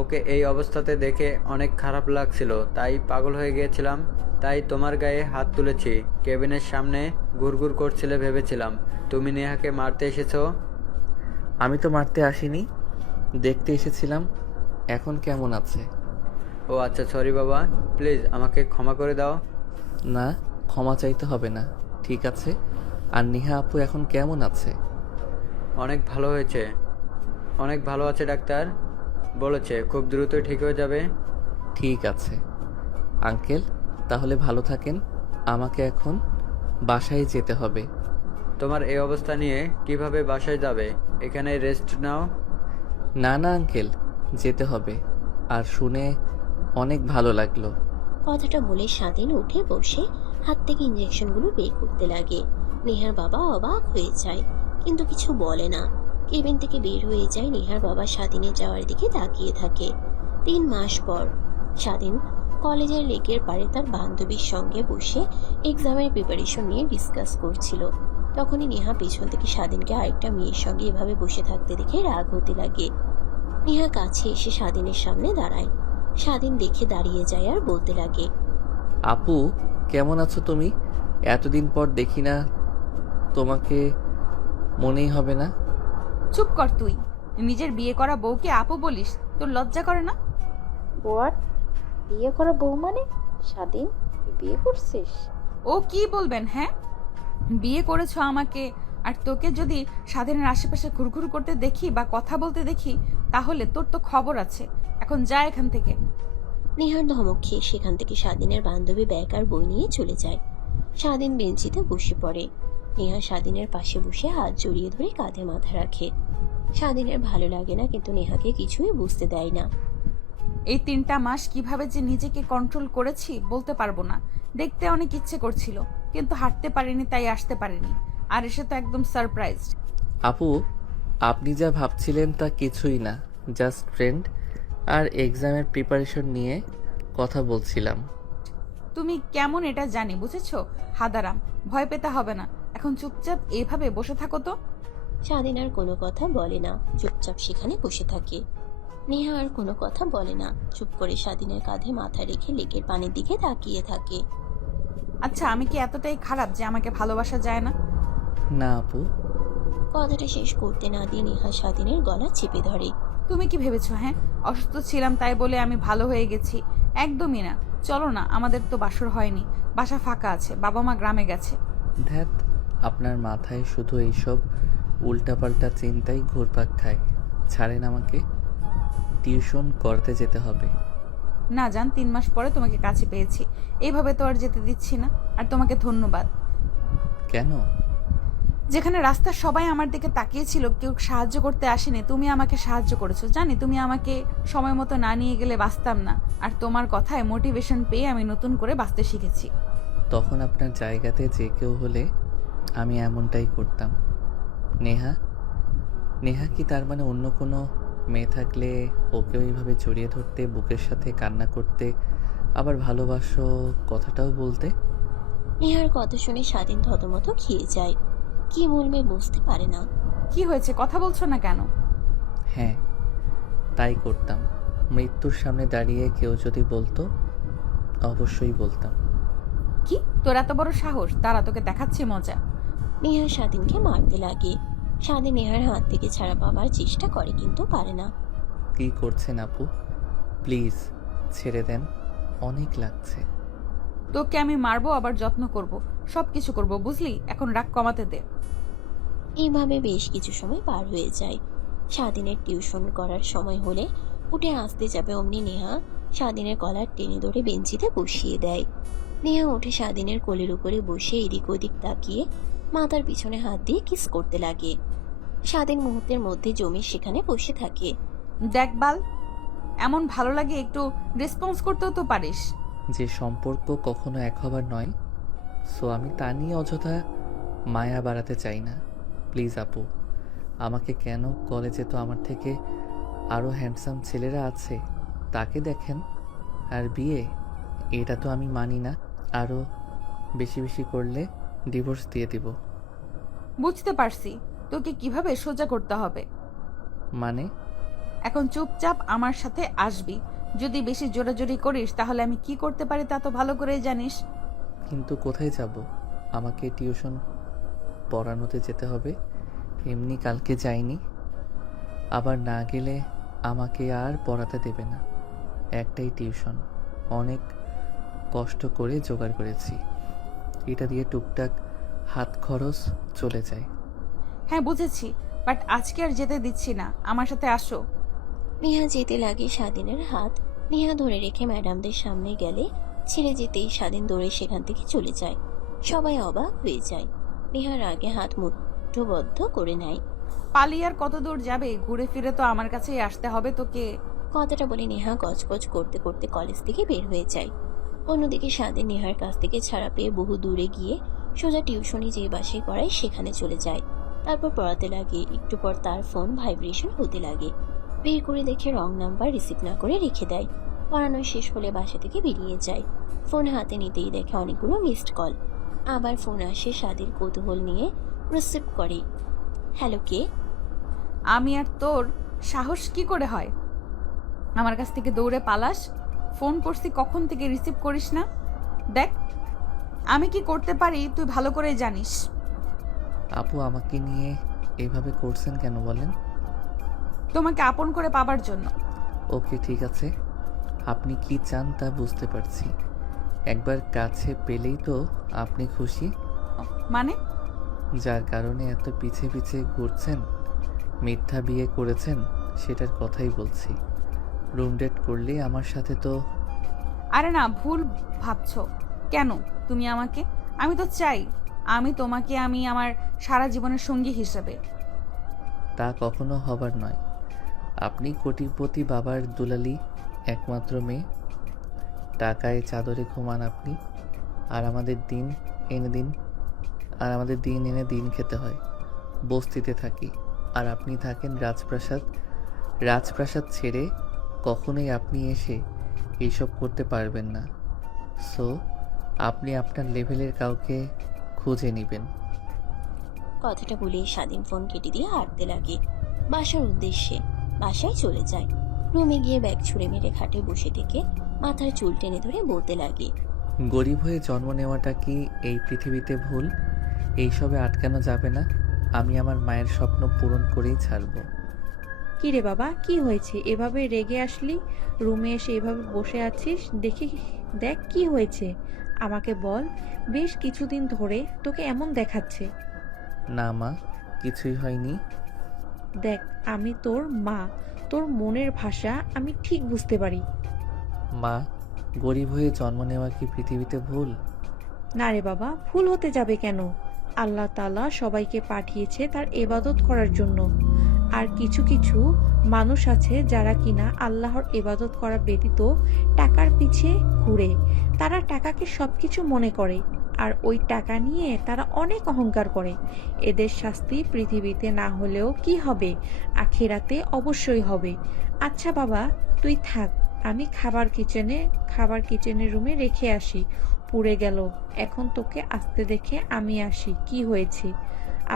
ওকে এই অবস্থাতে দেখে অনেক খারাপ লাগছিল, তাই পাগল হয়ে গিয়েছিলাম। তাই তোমার গায়ে হাত তুলেছি। কেবিনের সামনে ঘুরঘুর করছিলে ভেবেছিলাম তুমি নেহাকে মারতে এসেছো। আমি তো মারতে আসিনি, দেখতে এসেছিলাম এখন কেমন আছে। ও আচ্ছা, সরি বাবা, প্লিজ আমাকে ক্ষমা করে দাও। না, ক্ষমা চাইতে হবে না, ঠিক আছে। আর নেহা আপু এখন কেমন আছে? অনেক ভালো হয়েছে, অনেক ভালো আছে, ডাক্তার বলেছে খুব দ্রুতই ঠিক হয়ে যাবে। ঠিক আছে আঙ্কেল, তাহলে ভালো থাকেন। আমাকে এখন বাসায় যেতে হবে। তোমার এই অবস্থা নিয়ে কিভাবে বাসায় যাবে? এখানে রেস্ট নাও। না না আঙ্কেল, যেতে হবে। আর শুনে অনেক ভালো লাগলো। কথাটা বলে স্বাধীন উঠে বসে হাত থেকে ইঞ্জেকশনগুলো বের করতে লাগে। নেহার বাবা অবাক হয়ে যায়, কিন্তু কিছু বলে না। কেবিন থেকে বের হয়ে যায়। নেহার বাবা স্বাধীনের যাওয়ার দিকে তাকিয়ে থাকে। 3 মাস পর স্বাধীন কলেজের লেকের পাড়ে তার বান্ধবীর সঙ্গে বসে এক্সামের প্রিপারেশন নিয়ে ডিসকাস করছিল। তখনই নেহা পেছন থেকে স্বাধীনকে আরেকটা মেয়ের সঙ্গে এভাবে বসে থাকতে দেখে রাগ হতে লাগে। নেহা কাছে এসে স্বাধীনের সামনে দাঁড়ায়। স্বাধীন দেখে দাঁড়িয়ে যায় আর বলতে লাগে, আপু কেমন আছো তুমি? এতদিন পর দেখি না তোমাকে, মনেই হবে না। চুপ কর তুই। নিজের বিয়ে করা বউকে আপু বলিস? তোর লজ্জা করে না? হোয়াট? বিয়ে করা বউ মানে? স্বাধীন, তুই বিয়ে করছিস? ও কি বলবেন? হ্যাঁ, বিয়ে করেছো আমাকে, আর তোকে যদি স্বাধীনের আশেপাশে ঘুরঘুর করতে দেখি বা কথা বলতে দেখি তাহলে তোর তো খবর আছে। এখন যা এখান থেকে। নেহার ধমক খেয়ে সেখান থেকে স্বাধীনের বান্ধবী ব্যাগ আর বই নিয়ে চলে যায়। স্বাধীন বেঞ্চিতে বসে পড়ে। নেহা স্বাধীনের পাশে বসে হাত জড়িয়ে ধরে কাঁধে মাথা রাখে। স্বাধীনের ভালো লাগে না, কিন্তু নেহাকে কিছুই বুঝতে দেয় না। এই 3টা মাস কিভাবে যে নিজেকে কন্ট্রোল করেছি বলতে পারবো না। দেখতে অনেক ইচ্ছে করছিল, কিন্তু হাঁটতে পারিনি, তাই আসতে পারিনি। আর এসে তো একদম সারপ্রাইজড। আপু, আপনি যা ভাবছিলেন তা কিছুই না, জাস্ট ফ্রেন্ড আর এক্সামের প্রিপারেশন নিয়ে কথা বলছিলাম। তুমি কেমন এটা জানি, বুঝেছো? হাদারাম, ভয় পেতে হবে না। এখন চুপচাপ এইভাবে বসে থাকো তো। স্বাধীন আর কোনো কথা বলে না, চুপচাপ সেখানে বসে থাকে। নেহা আর কোনো কথা বলে না, চুপ করে স্বাধীনের কাঁধে মাথা রেখে লেকের পানির দিকে তাকিয়ে থাকে। আচ্ছা, আমি কি এতটাই খারাপ যে আমাকে ভালোবাসা যায় না? না আপু। কথাটা শেষ করতে না দিয়ে নেহা স্বাধীনের গলা চেপে ধরে। তুমি কি ভেবেছো? হ্যাঁ, অসুস্থ ছিলাম তাই বলে আমি ভালো হয়ে গেছি? একদমই না। চলো না, আমাদের তো বাসর হয়নি, বাসা ফাঁকা আছে, বাবা মা গ্রামে গেছে। ধ্যাত, আপনার মাথায় শুধু এইসব উল্টাপাল্টা চিন্তাই ঘুরপাক খায়। ছাড়েন আমাকে, টিউশন করতে যেতে হবে। না জান, 3 মাস পরে তোমাকে কাছে পেয়েছি, এইভাবে তো আর যেতে দিচ্ছি না। আর তোমাকে ধন্যবাদ। কেন? যেখানে রাস্তার সবাই আমার দিকে তাকিয়েছিল, কেউ সাহায্য করতে আসেনি, তুমি আমাকে সাহায্য করেছো। জানি তুমি আমাকে সময় মতো না নিয়ে গেলে বাঁচতাম না। আর তোমার কথায় মোটিভেশন পেয়ে আমি নতুন করে বাঁচতে শিখেছি। তখন আপনার জায়গাতে যে কেউ হলে আমি এমনটাই করতাম। নেহা, নেহা কি তার মানে অন্য কোনো মেয়ে থাকলে ওকেও এইভাবে জড়িয়ে ধরতে, বুকের সাথে কান্না করতে, আবার ভালোবাসো কথাটাও বলতে? নেহার কথা শুনে স্বাধীন থতমত খেয়ে যায়। কি বলবে বুঝতে পারে না। কি হয়েছে, কথা বলছো না কেন? হ্যাঁ, তাই করতাম। মৃত্যুর সামনে দাঁড়িয়ে কেউ যদি বলতো, অবশ্যই বলতাম। কি তোর এত বড় সাহস? দাঁড়া, তোকে দেখাচ্ছি মজা। নেহা স্বাধীনকে মারতে লাগে। স্বাধীন নেহার হাত থেকে ছাড়া পাবার চেষ্টা করে, কিন্তু পারে না। কি করছেন আপু? প্লিজ ছেড়ে দেন, অনেক লাগছে। তোকে আমি মারবো, আবার যত্ন করব, সব কিছু করবো, বুঝলি? এখন রাগ কমাতে দে। এইভাবে বেশ কিছু সময় পার হয়ে যায়। স্বাধীনের টিউশন করার সময় হলে উঠে আসতে যাবে, অমনি নেহা স্বাধীনের কলার টেনে ধরে বেঞ্চিতে বসিয়ে দেয়। নেহা উঠে স্বাধীনের কোলের উপরে বসে এদিক ওদিক তাকিয়ে মাথার পিছনে হাত দিয়ে কিস করতে লাগে। স্বাধীন মুহূর্তের মধ্যে জমি সেখানে বসে থাকে। দেখ বাল, এমন ভালো লাগে একটু রেসপন্স করতেও তো পারিস। যে সম্পর্ক কখনো এক হবার নয়, সো আমি তা নিয়ে অযথা মায়া বাড়াতে চাই না। প্লিজ আপু, আমাকে কেন, কলেজে তো আমার থেকে আরও হ্যান্ডসাম ছেলেরা আছে, তাকে দেখেন। আর বিয়ে, এটা তো আমি মানি না। আরও বেশি বেশি করলে ডিভোর্স দিয়ে দিব। বুঝতে পারছি তোকে কিভাবে সোজা করতে হবে। মানে? এখন চুপচাপ আমার সাথে আসবি। যদি বেশি জোরাজোরি করিস তাহলে আমি কি করতে পারি তা তো ভালো করেই জানিস। কিন্তু কোথায় যাব? আমাকে টিউশন পড়ানোতে যেতে হবে। এমনি কালকে যাইনি, আবার না গেলে আমাকে আর পড়াতে দেবে না। একটাই টিউশন, অনেক কষ্ট করে জোগাড় করেছি, এটা দিয়ে টুকটাক হাত খরচ চলে যায়। হ্যাঁ বুঝেছি, বাট আজকে আর যেতে দিচ্ছি না, আমার সাথে আসো। নেহা যেতে লাগে স্বাধীনের হাত। নেহা ধরে রেখে ম্যাডামদের সামনে গেলে ছেড়ে যেতেই স্বাধীন দৌড়ে সেখান থেকে চলে যায়। সবাই অবাক হয়ে যায়। নেহার আগে হাত মুঠোবদ্ধ করে নেয়। পালিয়ে আর কত দূর যাবে? ঘুরে ফিরে তো আমার কাছেই আসতে হবে তোকে। কথাটা বলে নেহা গজগজ করতে করতে কলেজ থেকে বের হয়ে যায়। অন্যদিকে স্বাধীন নেহার কাছ থেকে ছাড়া পেয়ে বহু দূরে গিয়ে সোজা টিউশনি যে বাসে করায় সেখানে চলে যায়। তারপর পড়াতে লাগে। একটু পর তার ফোন ভাইব্রেশন হতে লাগে। বের করে দেখে রং নাম্বার রিসিভ না করে রেখে দেয়। পড়ানো শেষ হলে বাসা থেকে বেরিয়ে যায়। ফোন হাতে নিতেই দেখে অনেকগুলো মিসড কল। আবার ফোন আসে, স্বাধীন কৌতূহল নিয়ে রিসিভ করে। হ্যালো, কে? আমি। আর তোর সাহস কি করে হয় আমার কাছ থেকে দৌড়ে পালাস? ফোন করছি কখন থেকে, রিসিভ করিস না? দেখ আমি কি করতে পারি তুই ভালো করে জানিস। আপু, আমাকে নিয়ে এভাবে করছেন কেন বলেন? তোমাকে আপন করে পাবার জন্য। ওকে ঠিক আছে, আপনি কি চান তা বুঝতে পারছি। একবার কাছে পেলেই তো আপনি খুশি? মানে? যার কারণে এত পিছে পিছে ঘুরছেন, মিথ্যা বিয়ে করেছেন, সেটার কথাই বলছি। রুম ডেট করলে আমার সাথে তো। আরে না, ভুল ভাবছো কেন তুমি আমাকে? আমি তো চাই আমি তোমাকে আমি আমার সারা জীবনের সঙ্গী হিসেবে। তা কখনো হবার নয়। আপনি কোটিপতি বাবার দুলালি, একমাত্র মেয়ে। টাকায় চাদরে ঘুমান আপনি, আর আমাদের দিন এনে দিন খেতে হয়। বস্তিতে থাকি আর আপনি থাকেন রাজপ্রাসাদ ছেড়ে কখনোই আপনি এসে এইসব করতে পারবেন না। সো আপনি আপনার লেভেলের কাউকে খুঁজে নেবেন। কথাটা বলে স্বাধীন ফোন কেটে দিয়ে হাঁটতে লাগে বাসার উদ্দেশ্যে। বাসায় চলে যায়। রুমে গিয়ে ব্যাগ ছুঁড়ে মেরে খাটে বসে থেকে মাথার চুল টেনে ধরে বলতে লাগে, গরিব হয়ে জন্ম নেওয়াটা কি এই পৃথিবীতে ভুল? এইসবে আটকানো যাবে না। আমি আমার মায়ের স্বপ্ন পূরণ করেই ছাড়ব। কি রে বাবা, কি হয়েছে? এভাবে রেগে আসলি? রুমে এসে এভাবে বসে আছিস, দেখ কি হয়েছে আমাকে বল। বেশ কিছুদিন ধরে তোকে এমন দেখাচ্ছে। না মা, কিছুই হয়নি। দেখ, আমি তোর মা, তোর মনের ভাষা আমি ঠিক বুঝতে পারি। মা, গরিব হয়ে জন্ম নেওয়া কি পৃথিবীতে ভুল? না রে বাবা, ভুল হতে যাবে কেন? আল্লাহ তাআলা সবাইকে পাঠিয়েছে তার ইবাদত করার জন্য। আর কিছু কিছু মানুষ আছে যারা কিনা আল্লাহর ইবাদত করা ব্যতীত টাকার পিছে ঘুরে। তারা টাকাকে সবকিছু মনে করে, আর ওই টাকা নিয়ে তারা অনেক অহংকার করে। এদের শাস্তি পৃথিবীতে না হলেও কি হবে, আখিরাতে অবশ্যই হবে। আচ্ছা বাবা, তুই থাক, আমি খাবার কিচেনের রুমে রেখে আসি। পুড়ে গেল, এখন তোকে আসতে দেখে আমি আসি। কি হয়েছে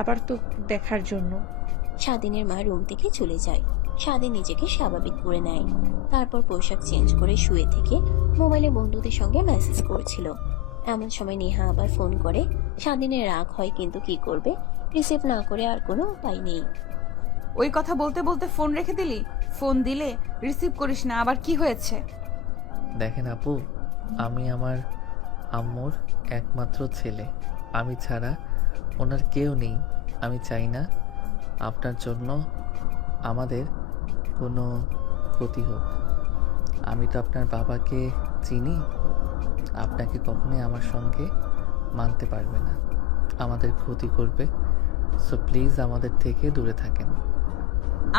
আবার তো দেখার জন্য। স্বাধীনের মা রুম থেকে চলে যায়। স্বাধীন নিজেকে স্বাভাবিক করে নেয়। তারপর পোশাক চেঞ্জ করে শুয়ে থেকে মোবাইলে বন্ধুদের সঙ্গে মেসেজ করছিল। এমন সময় নেহা আবার ফোন করে। স্বাধীনের রাগ হয়, কিন্তু কি করবে, রিসিভ না করে আর কোনো উপায় নেই। ওই কথা বলতে বলতে ফোন রেখে দিলি? ফোন দিলে রিসিভ করিস না, আবার কি হয়েছে? দেখেন আপু, আমি আমার আম্মুর একমাত্র ছেলে। আমি ছাড়া ওনার কেউ নেই। আমি চাই না আপনার জন্য আমাদের কোনো ক্ষতি হোক। আমি তো আপনার বাবাকে চিনি। আপনাকে কখনোই আমার সঙ্গে মানতে পারবে না, আমাদের ক্ষতি করবে। সো প্লিজ আমাদের থেকে দূরে থাকেন।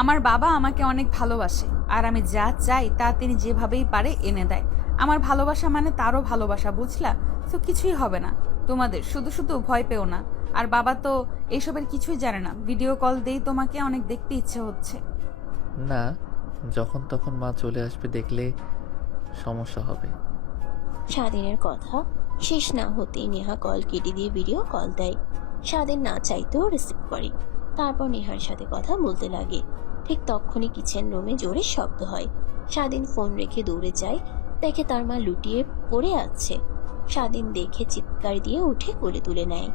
আমার বাবা আমাকে অনেক ভালোবাসে, আর আমি যা চাই তা তিনি যেভাবেই পারে এনে দেয়। আমার ভালোবাসা মানে তারও ভালোবাসা, বুঝলা? তো কিছুই হবে না তোমাদের, শুধু শুধু ভয় পেও না। আর বাবা তো এইসবের কিছুই জানে না। ভিডিও কল দেই, তোমাকে অনেক দেখতে ইচ্ছে হচ্ছে। না, যখন তখন মা চলে আসবে, দেখলে সমস্যা হবে। স্বাধীনের কথা শেষ না হতেই নেহা কল কেটে দিয়ে ভিডিও কল দেয়। স্বাধীন না চাইতেও রিসিভ করে। তারপর নেহার সাথে কথা বলতে লাগে। ঠিক তখনই কিচেন রুমে জোরে শব্দ হয়। স্বাধীন ফোন রেখে দৌড়ে যায়, দেখে তার মা লুটিয়ে পড়ে আছে। স্বাধীন দেখে চিৎকার দিয়ে উঠে কোলে তুলে নেয়।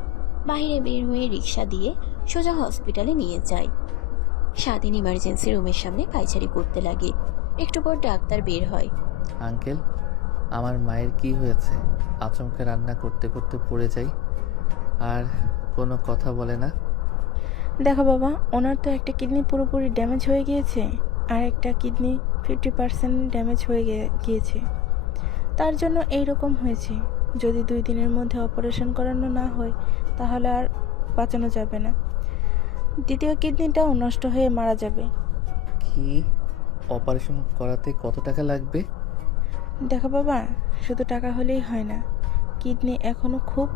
বাইরে বের হয়ে রিক্সা দিয়ে সোজা হসপিটালে নিয়ে যায়। স্বাধীন ইমার্জেন্সি রুমের সামনে পায়চারি করতে লাগে। একটু পর ডাক্তার বের হয়। আঙ্কেল, আমার মায়ের কি হয়েছে? আচমকা রান্না করতে করতে পড়ে যাই, আর কোনো কথা বলে না। দেখো বাবা, ওনার তো একটা কিডনি পুরোপুরি ড্যামেজ হয়ে গিয়েছে, আর একটা কিডনি 50% ড্যামেজ হয়ে গিয়েছে। তার জন্য এই রকম হয়েছে। যদি 2 দিনের মধ্যে অপারেশন করানো না হয় তাহলে আর বাঁচানো যাবে না। দ্বিতীয় কিডনিটাও নষ্ট হয়ে মারা যাবে। কি? অপারেশন করাতে কত টাকা লাগবে? দেখো বাবা, শুধু টাকা হলেই হয় না। কিডনি এখনও খুব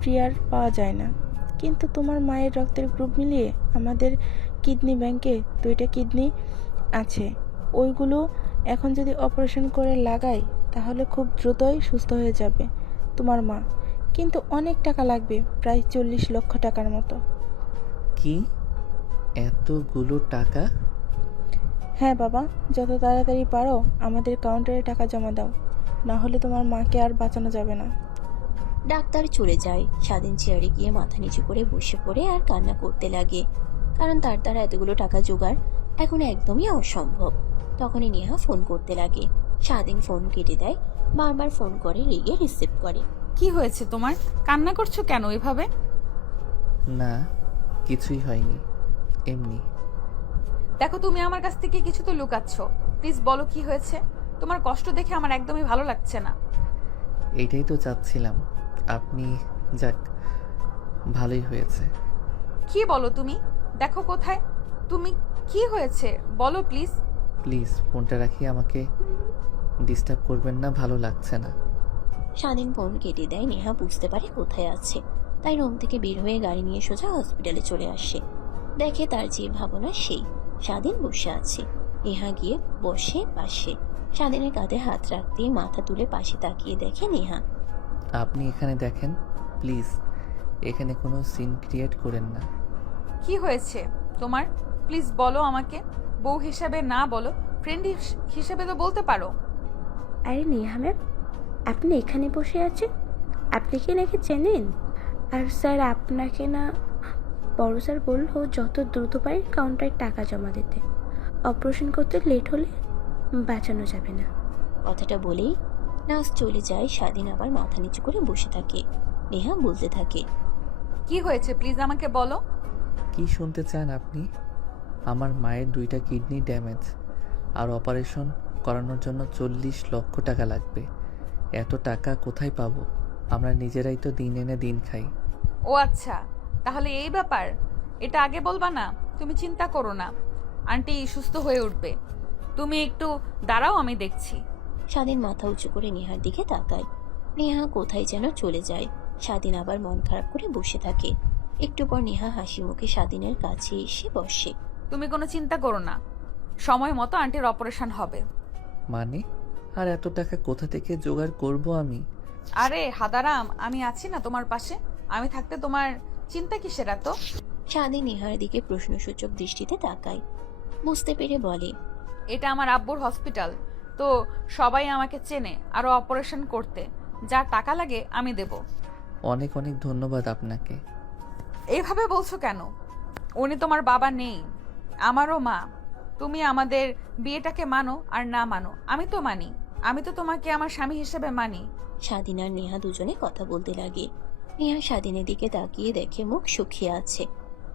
প্রিয়ার পাওয়া যায় না, কিন্তু তোমার মায়ের রক্তের গ্রুপ মিলিয়ে আমাদের কিডনি ব্যাংকে 2টা কিডনি আছে। ওইগুলো এখন যদি অপারেশন করে লাগাই তাহলে খুব দ্রুতই সুস্থ হয়ে যাবে তোমার মা, কিন্তু অনেক টাকা লাগবে, প্রায় 40 লক্ষ টাকার মতো। কি? এতগুলো টাকা? হ্যাঁ বাবা, যত তাড়াতাড়ি পারো আমাদের কাউন্টারে টাকা জমা দাও, না হলে তোমার মাকে আর বাঁচানো যাবে না। ডাক্তার চলে যায়। স্বাধীন চেয়ারে গিয়ে মাথা নিচু করে বসে পড়ে আর কান্না করতে লাগে, কারণ তার দ্বারা এতগুলো টাকা জোগাড় এখন একদমই অসম্ভব। তখনই নেহা ফোন করতে লাগে। স্বাধীন ফোন কেটে দেয়, বারবার ফোন করে, রেগে রিসিভ করে। কি হয়েছে তোমার? কান্না করছো কেন এভাবে? না, কিছুই হয়নি, এমনি। দেখো, তুমি আমার কাছ থেকে কিছু তো লুকাচ্ছ। প্লিজ বলো কি হয়েছে। তোমার কষ্ট দেখে আমার একদমই ভালো লাগছে না। এইটাই তো চাচ্ছিলাম আপনি, যাক ভালোই হয়েছে। কি বলো তুমি? দেখো কোথায় তুমি, কি হয়েছে বলো প্লিজ। প্লিজ ফোনটা রাখি, আমাকে ডিস্টার্ব করবেন না, ভালো লাগছে না। স্বাধীন ফোন কেটে দেয়। নেহা বুঝতে পারে কোথায় আছে, তাই রুম থেকে বের হয়ে গাড়ি নিয়ে সোজা হসপিটালে চলে আসে। দেখে তার যে ভাবনা সেই স্বাধীন বসে আছে। নেহা গিয়ে বসে পাশে, স্বাধীনের কাঁধে হাত রাখতেই মাথা তুলে পাশে তাকিয়ে দেখে নেহা। আপনি এখানে দেখেন, প্লিজ এখানে কোনো সিন ক্রিয়েট করেন না। কি হয়েছে তোমার? প্লিজ বলো আমাকে। বউ হিসাবে না বলো, ফ্রেন্ড হিসাবে তো বলতে পারো। আরে নেহা ম্যাম, আপনি এখানে বসে আছেন? আপনি কি নাকি চেনেন? আর স্যার আপনাকে না, বড় স্যার বললো যত দ্রুত পারেন কাউন্টারে টাকা জমা দিতে। অপারেশন করতে লেট হলে বাঁচানো যাবে না। কথাটা বলেই নার্স চলে যায়। স্বাধীন আবার মাথা নিচু করে বসে থাকে। নেহা বলতে থাকে, কি হয়েছে প্লিজ আমাকে বলো। কি শুনতে চান আপনি? আমার মায়ের 2টা কিডনি ড্যামেজ, আর অপারেশন করানোর জন্য 40 লক্ষ টাকা লাগবে। এত টাকা কোথায় পাবো? আমরা নিজেরাই তো দিন এনে দিন খাই। ও আচ্ছা, তাহলে এই ব্যাপার। এটা আগে বলবা না? তুমি চিন্তা করো না, আন্টি সুস্থ হয়ে উঠবে। তুমি একটু দাঁড়াও, আমি দেখছি। স্বাধীন মাথা উঁচু করে নেহার দিকে তাকায়। নেহা কোথায় যেন চলে যায়। স্বাধীন আবার মন খারাপ করে বসে থাকে। একটু পর নেহা হাসি মুখে স্বাধীনের কাছে এসে বসে। তুমি কোনো চিন্তা করো না, সময় মতো আন্টির অপারেশন হবে। মানে? আর এত টাকা কোথা থেকে জোগাড় করব আমি? আরে হাদারাম, আমি আছি না তোমার পাশে। আমি থাকতে তোমার চিন্তা কিসের এত? স্বাধীন নেহার দিকে প্রশ্নসূচক দৃষ্টিতে তাকায়। বুঝতে পেরে বলে, এটা আমার আব্বুর হসপিটাল, তো সবাই আমাকে চেনে। আরো অপারেশন করতে যা টাকা লাগে আমি দেব। অনেক অনেক ধন্যবাদ আপনাকে। এইভাবে বলছো কেন? উনি তোমার বাবা নেই, আমারও মা। তুমি আমাদের বিয়েটাকে মানো আর না মানো, আমি তো মানি। আমি তো তোমাকে আমার স্বামী হিসেবে মানি। স্বাধীন আর নেহা দুজনে কথা বলতে লাগে। নেহা স্বাধীনের দিকে তাকিয়ে দেখে মুখ শুকিয়ে আছে,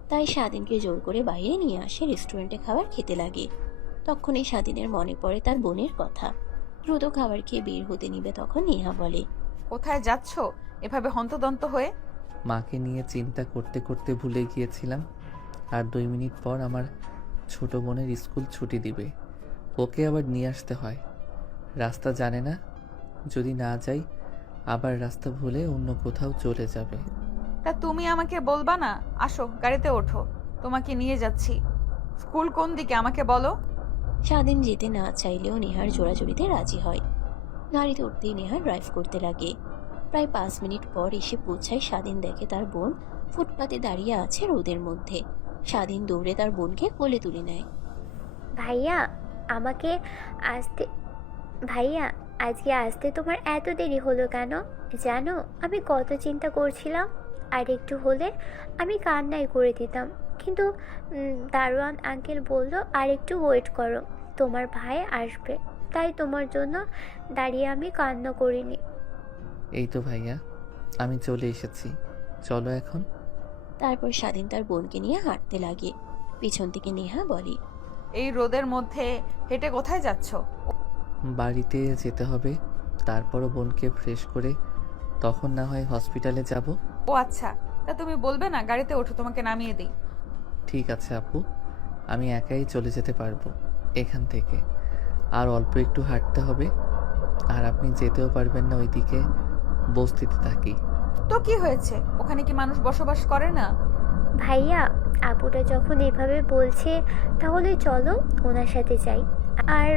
তাই স্বাধীনকে জোর করে বাইরে নিয়ে আসে। রেস্টুরেন্টে খাবার খেতে লাগে। তখনই স্বাধীনের মনে পড়ে তার বোনের কথা। দ্রুত খাবার খেয়ে বের হতে নিবে, তখন নেহা বলে, কোথায় যাচ্ছ এভাবে হন্তদন্ত হয়ে? মাকে নিয়ে চিন্তা করতে করতে ভুলে গিয়েছিলাম। আর 2 মিনিট পর আমার ছোট বোনের স্কুল ছুটি দিবে, ওকে আবার নিয়ে আসতে হয়। রাস্তা জানে না, যদি না যাই আবার রাস্তা ভুলে অন্য কোথাও চলে যাবে। তা তুমি আমাকে বলবা না? আসো গাড়িতে ওঠো, তোমাকে নিয়ে যাচ্ছি। স্কুল কোন দিকে আমাকে বলো। স্বাধীন যেতে না চাইলেও নেহার জোড়াজুড়িতে রাজি হয়। গাড়িতে উঠতেই নেহা ড্রাইভ করতে লাগে। প্রায় 5 মিনিট পর এসে পৌঁছায়। স্বাধীন দেখে তার বোন ফুটপাতে দাঁড়িয়ে আছে রোদের মধ্যে। স্বাধীন দৌড়ে তার বোনকে কোলে তুলে নেয়। ভাইয়া, আমাকে আসতে ভাইয়া আজকে আসতে তোমার এত দেরি হলো কেন? জানো আমি কত চিন্তা করছিলাম। আর একটু হলে আমি কান্নাই করে দিতাম, কিন্তু দারোয়ান আঙ্কেল বলল আর একটু ওয়েট করো, তোমার ভাই আসবে। তাই তোমার জন্য দাঁড়িয়ে আমি কান্না করিনি। এই তো ভাইয়া, আমি চলে এসেছি, চলো এখন। তারপর স্বাধীন তার বোনকে নিয়ে হাঁটতে লাগে। পিছন থেকে নেহা বলে, এই রোদের মধ্যে হেঁটে কোথায় যাচ্ছ? বাড়িতে যেতে হবে, তারপরও বোনকে ফ্রেশ করে তখন না হয় হসপিটালে যাব। ও আচ্ছা, তা তুমি বলবে না গাড়িতে ওঠো, তোমাকে নামিয়ে দিই। ঠিক আছে আপু, আমি একাই চলে যেতে পারবো এখান থেকে। আর অল্প একটু হাঁটতে হবে, আর আপনি যেতেও পারবেন না ওইদিকে, বস্তিতে থাকি। তো কি হয়েছে, ওখানে কি মানুষ বসবাস করে না? ভাইয়া, আপুটা যখন এভাবে বলছে তাহলে চলো ওনার সাথে যাই। আর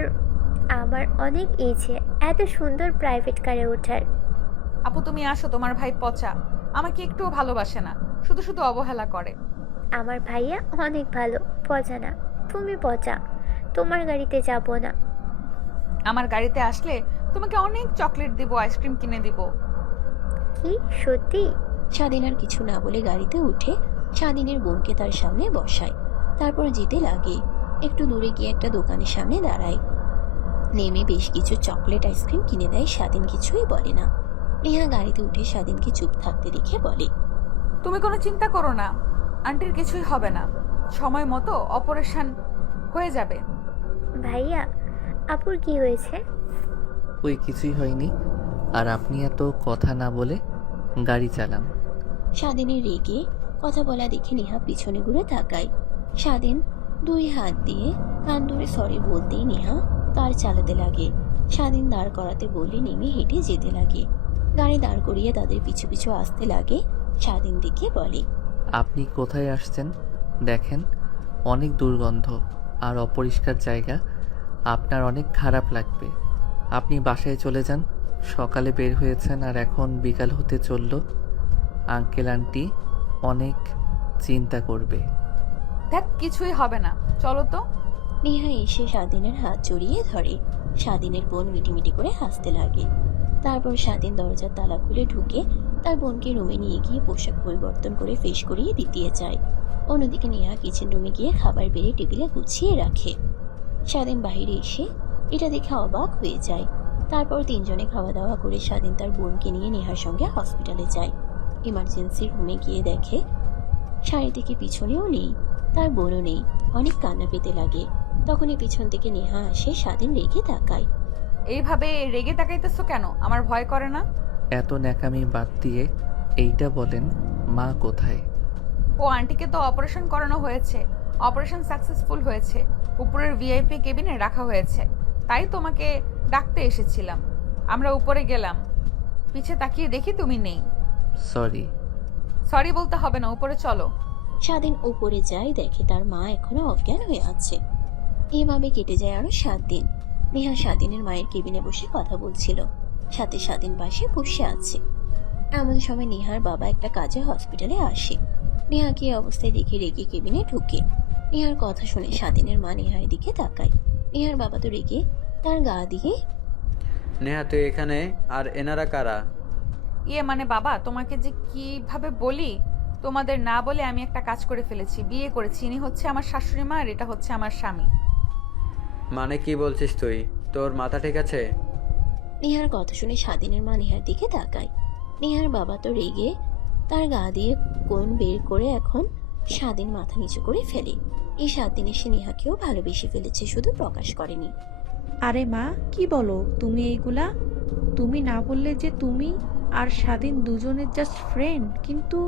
আমার অনেক ইচ্ছে এত সুন্দর প্রাইভেট কারে ওঠার। আপু তুমি আসো, তোমার ভাই পচা, আমাকে একটুও ভালোবাসে না, শুধু শুধু অবহেলা করে। আমার ভাইয়া অনেক ভালো, পচা না। তুমি পচা, তোমার গাড়িতে যাব না। আমার গাড়িতে আসলে তোমাকে অনেক চকলেট দিব, আইসক্রিম কিনে দিব। কি সত্যি? স্বাধীন আর কিছু না বলে গাড়িতে উঠে স্বাধীনের বোনকে তার সামনে বসায়। তারপর যেতে লাগে। একটু দূরে গিয়ে একটা দোকানের সামনে দাঁড়ায়। নেমে বেশ কিছু চকলেট আইসক্রিম কিনে দেয়। স্বাধীন কিছুই বলে না। নেহা গাড়িতে উঠে স্বাধীনকে চুপ থাকতে দেখে বলে, তুমি কোনো চিন্তা করো না, আন্টির কিছুই হবে না, সময় মতো অপারেশন হয়ে যাবে। ভাইয়া, আপুর কি হয়েছে? ওই কিছুই হয়নি, আর আপনি এত কথা না বলে গাড়ি চালান। স্বাধীনের রেগে কথা বলা দেখে নেহা পিছনে ঘুরে তাকায়। স্বাধীন 2 হাত দিয়ে কান ধরে সরি বলতেই নেহা কার চালাতে লাগে। স্বাধীন দাঁড় করাতে বলে নেমে হেঁটে যেতে লাগে। গাড়ি দাঁড় করিয়ে তাদের পিছু পিছু আসতে লাগে। স্বাধীন দিকে বলে, আপনি কোথায় আসছেন দেখেন, অনেক দুর্গন্ধ আর অপরিষ্কার জায়গা, আপনার অনেক খারাপ লাগবে। আপনি বাসায় চলে যান, সকালে বের হয়েছেন আর এখন বিকাল হতে চলল, আঙ্কেল আন্টি অনেক চিন্তা করবে। দেখ কিছুই হবে না, চলো তো। নেহা এসে স্বাধীনের হাত জড়িয়ে ধরে। স্বাধীনের বোন মিটিমিটি করে হাসতে লাগে। তারপর স্বাধীন দরজার তালা খুলে ঢুকে তার বোনকে রুমে নিয়ে গিয়ে পোশাক পরিবর্তন করে ফ্রেশ করিয়ে দিতে যায়। অন্যদিকে নেহা কিচেন রুমে গিয়ে খাবার বেড়ে টেবিলে গুছিয়ে রাখে। স্বাধীন বাইরে এসে এটা দেখে অবাক হয়ে যায়। তারপর 3 জনে খাওয়া দাওয়া করে স্বাধীন তার বোনকে নিয়ে নেহার সঙ্গে হসপিটালে যায়। ইমার্জেন্সি রুমে গিয়ে দেখে শাড়ি থেকে পিছনেও নেই, তার বোনও নেই। অনেক কান্না পেতে লাগে। তখনই পিছন থেকে নেহা আসে। স্বাধীন রেগে তাকায়। এইভাবে রেগে তাকাইতেছো কেন? আমার ভয় করে না? এত ন্যাকামি বাদ দিয়ে এইটা বলেন, মা কোথায়? ও আন্টিকে তো অপারেশন করানো হয়েছে, অপারেশন সাকসেসফুল হয়েছে, উপরের ভিআইপি কেবিনে রাখা হয়েছে, তাই তোমাকে ডাকতে এসেছিলাম। আমরা উপরে গেলাম, পিছে তাকিয়ে দেখি তুমি নেই। সরি। সরি বলতে হবে না, উপরে চলো। স্বাধীন উপরে যায়, দেখে তার মা এখনো অজ্ঞান হয়ে আছে। এভাবে কেটে যায় আরো 7 দিন। নেহা স্বাধীনের মায়ের কেবিনে বসে কথা বলছিল, সাথে স্বাধীন পাশে বসে আছে। এমন সময় নেহার বাবা একটা কাজে হসপিটালে আসে। নেহাকে এই অবস্থায় দেখে রেগে কেবিনে ঢুকে। নেহার কথা শুনে স্বাধীনের মা নেহার দিকে তাকায়। নেহার বাবা তো রেগে তার গা দিয়ে, নেহা তুই এখানে, আর এনারা কারা? মানে বাবা, তোমাকে যে কিভাবে বলি, তোমাদের না বলে আমি একটা কাজ করে ফেলেছি, বিয়ে করেছি। ইনি হচ্ছে আমার শাশুড়ি মা আর এটা হচ্ছে আমার স্বামী। মানে কি বলছিস তুই? তোর মাথা ঠিক আছে? নেহার কথা শুনে স্বাধীনের মা নেহার দিকে তাকায়। নেহার বাবা তো রেগে তার গা দিয়ে কোন বের করে এখন স্বাধীন মাথা নিচু করে ফেলে। এই 7 দিনে সে নেহাকেও ভালোবেসে ফেলেছে, শুধু প্রকাশ করেনি। আরে মা, কি বলো তুমি এইগুলা? তুমি না বললে যে তুমি আর স্বাধীন দুজনের জাস্ট ফ্রেন্ড, কিন্তু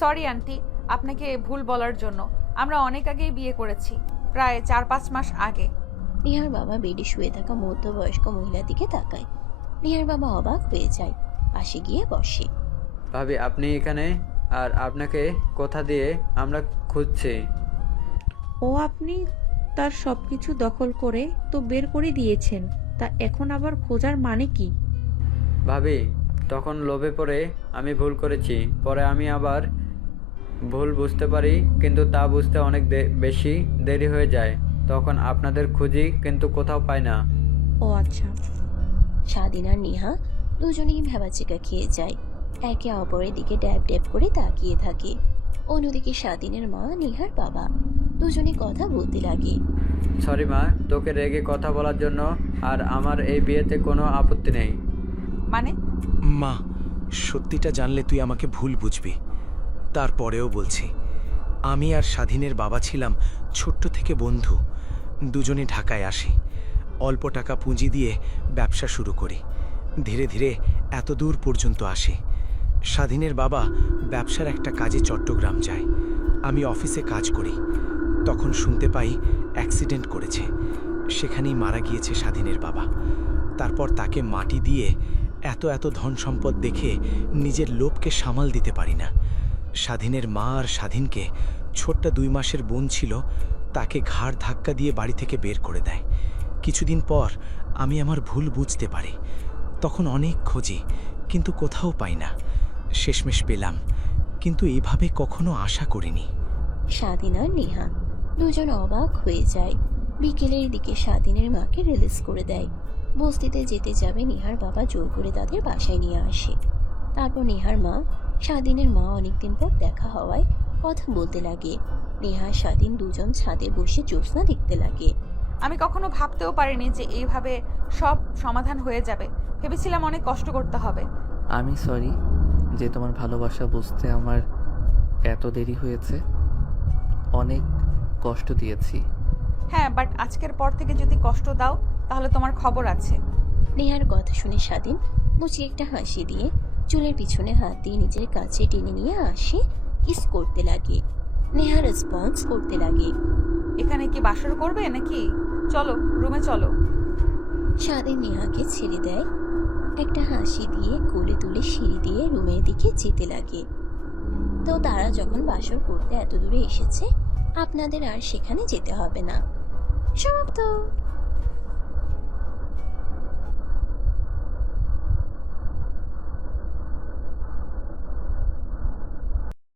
সরি আন্টি, আপনাকে ভুল বলার জন্য। আমরা অনেক আগেই বিয়ে করেছি, প্রায় 4-5 মাস আগে। নেহার বাবা বেডে শুয়ে থাকা মধ্যবয়স্ক মহিলার দিকে তাকায়। নেহার বাবা অবাক হয়ে যায়, পাশে গিয়ে বসে। ভাবি আপনি এখানে, আর আপনাকে কোথা দিয়ে আমরা খুঁজছি। ও আপনি তার সবকিছু দখল করে তো বের করে দিয়েছেন, তা এখন আবার খোঁজার মানে কি? ভাবি তখন লোভে পড়ে আমি ভুল করেছি, পরে আমি আবার ভুল বুঝতে পারি, কিন্তু তা বুঝতে অনেক বেশি দেরি হয়ে যায়। তখন আপনাদের খুঁজি কিন্তু কোথাও পাই না। ও আচ্ছা। স্বাধীন আর নেহা দুজনেই ভেবাচিকা খেয়ে যায়। একে অপরের দিকে ড্যাব ড্যাব করে তাকিয়ে থাকে। অন্যদিকে স্বাধীনের মা নেহার বাবা দুজনে কথা বলতে লাগে। সরি মা, তোকে রেগে কথা বলার জন্য, আর আমার এই বিয়েতে কোনো আপত্তি নেই। মানে? মা, সত্যিটা জানলে তুই আমাকে ভুল বুঝবি। তারপরেও বলছি, আমি আর স্বাধীনের বাবা ছিলাম ছোট্ট থেকে বন্ধু। দুজনে ঢাকায় আসি, অল্প টাকা পুঁজি দিয়ে ব্যবসা শুরু করি। ধীরে ধীরে এত দূর পর্যন্ত আসি। স্বাধীনের বাবা ব্যবসার একটা কাজে চট্টগ্রাম যায়, আমি অফিসে কাজ করি। তখন শুনতে পাই অ্যাক্সিডেন্ট করেছে, সেখানেই মারা গিয়েছে স্বাধীনের বাবা। তারপর তাকে মাটি দিয়ে এত ধন সম্পদ দেখে নিজের লোভকে সামাল দিতে পারি না। স্বাধীনের মা আর স্বাধীনকে ছোট্ট 2 মাসের বোন ছিল, তাকে ঘাড় ধাক্কা দিয়ে বাড়ি থেকে বের করে দেয়। কিছুদিন পর আমি আমার ভুল বুঝতে পারি। তখন অনেক খুঁজি, কিন্তু কোথাও পাই না। শেষমেশ পেলাম, কিন্তু এভাবে কখনো আশা করিনি। স্বাধীন আর নেহা দুজন অবাক হয়ে যায়। বিকেলের দিকে স্বাধীনের মাকে রিলিজ করে দেয়। বস্তিতে যেতে যাবে নেহার বাবা জোর করে তাদের বাসায় নিয়ে আসে। তারপর নেহার মা, স্বাধীনের মা অনেকদিন পর দেখা হওয়ায় কথা বলতে লাগে। নেহা স্বাধীন দুজন ছাদে বসে জ্যোৎস্না দেখতে লাগে। আমি কখনো ভাবতেও পারিনি যে এইভাবে সব সমাধান হয়ে যাবে। ভেবেছিলাম অনেক কষ্ট করতে হবে। আমি সরি যে তোমার ভালোবাসা বুঝতে আমার এত দেরি হয়েছে। অনেক কষ্ট দিয়েছি। হ্যাঁ, বাট আজকের পর থেকে যদি কষ্ট দাও তাহলে তোমার খবর আছে। নেহার কথা শুনে স্বাধীন মুচকি একটা হাসি দিয়ে চুলের পিছনে হাত দিয়ে নিজের কাছে টেনে নিয়ে আসে, কিস করতে লাগে। নেহা রেসপন্স করতে লাগে। এখানে কি বাসর করবে নাকি? চলো রুমে চলো। স্বাধীন নেহাকে ছেড়ে দেয়, একটা হাসি দিয়ে কোলে তুলে সিঁড়ি দিয়ে রুমের দিকে যেতে লাগে। তো তারা যখন বাসর করতে এত দূরে এসেছে, আপনাদের আর সেখানে যেতে হবে না। সমাপ্ত।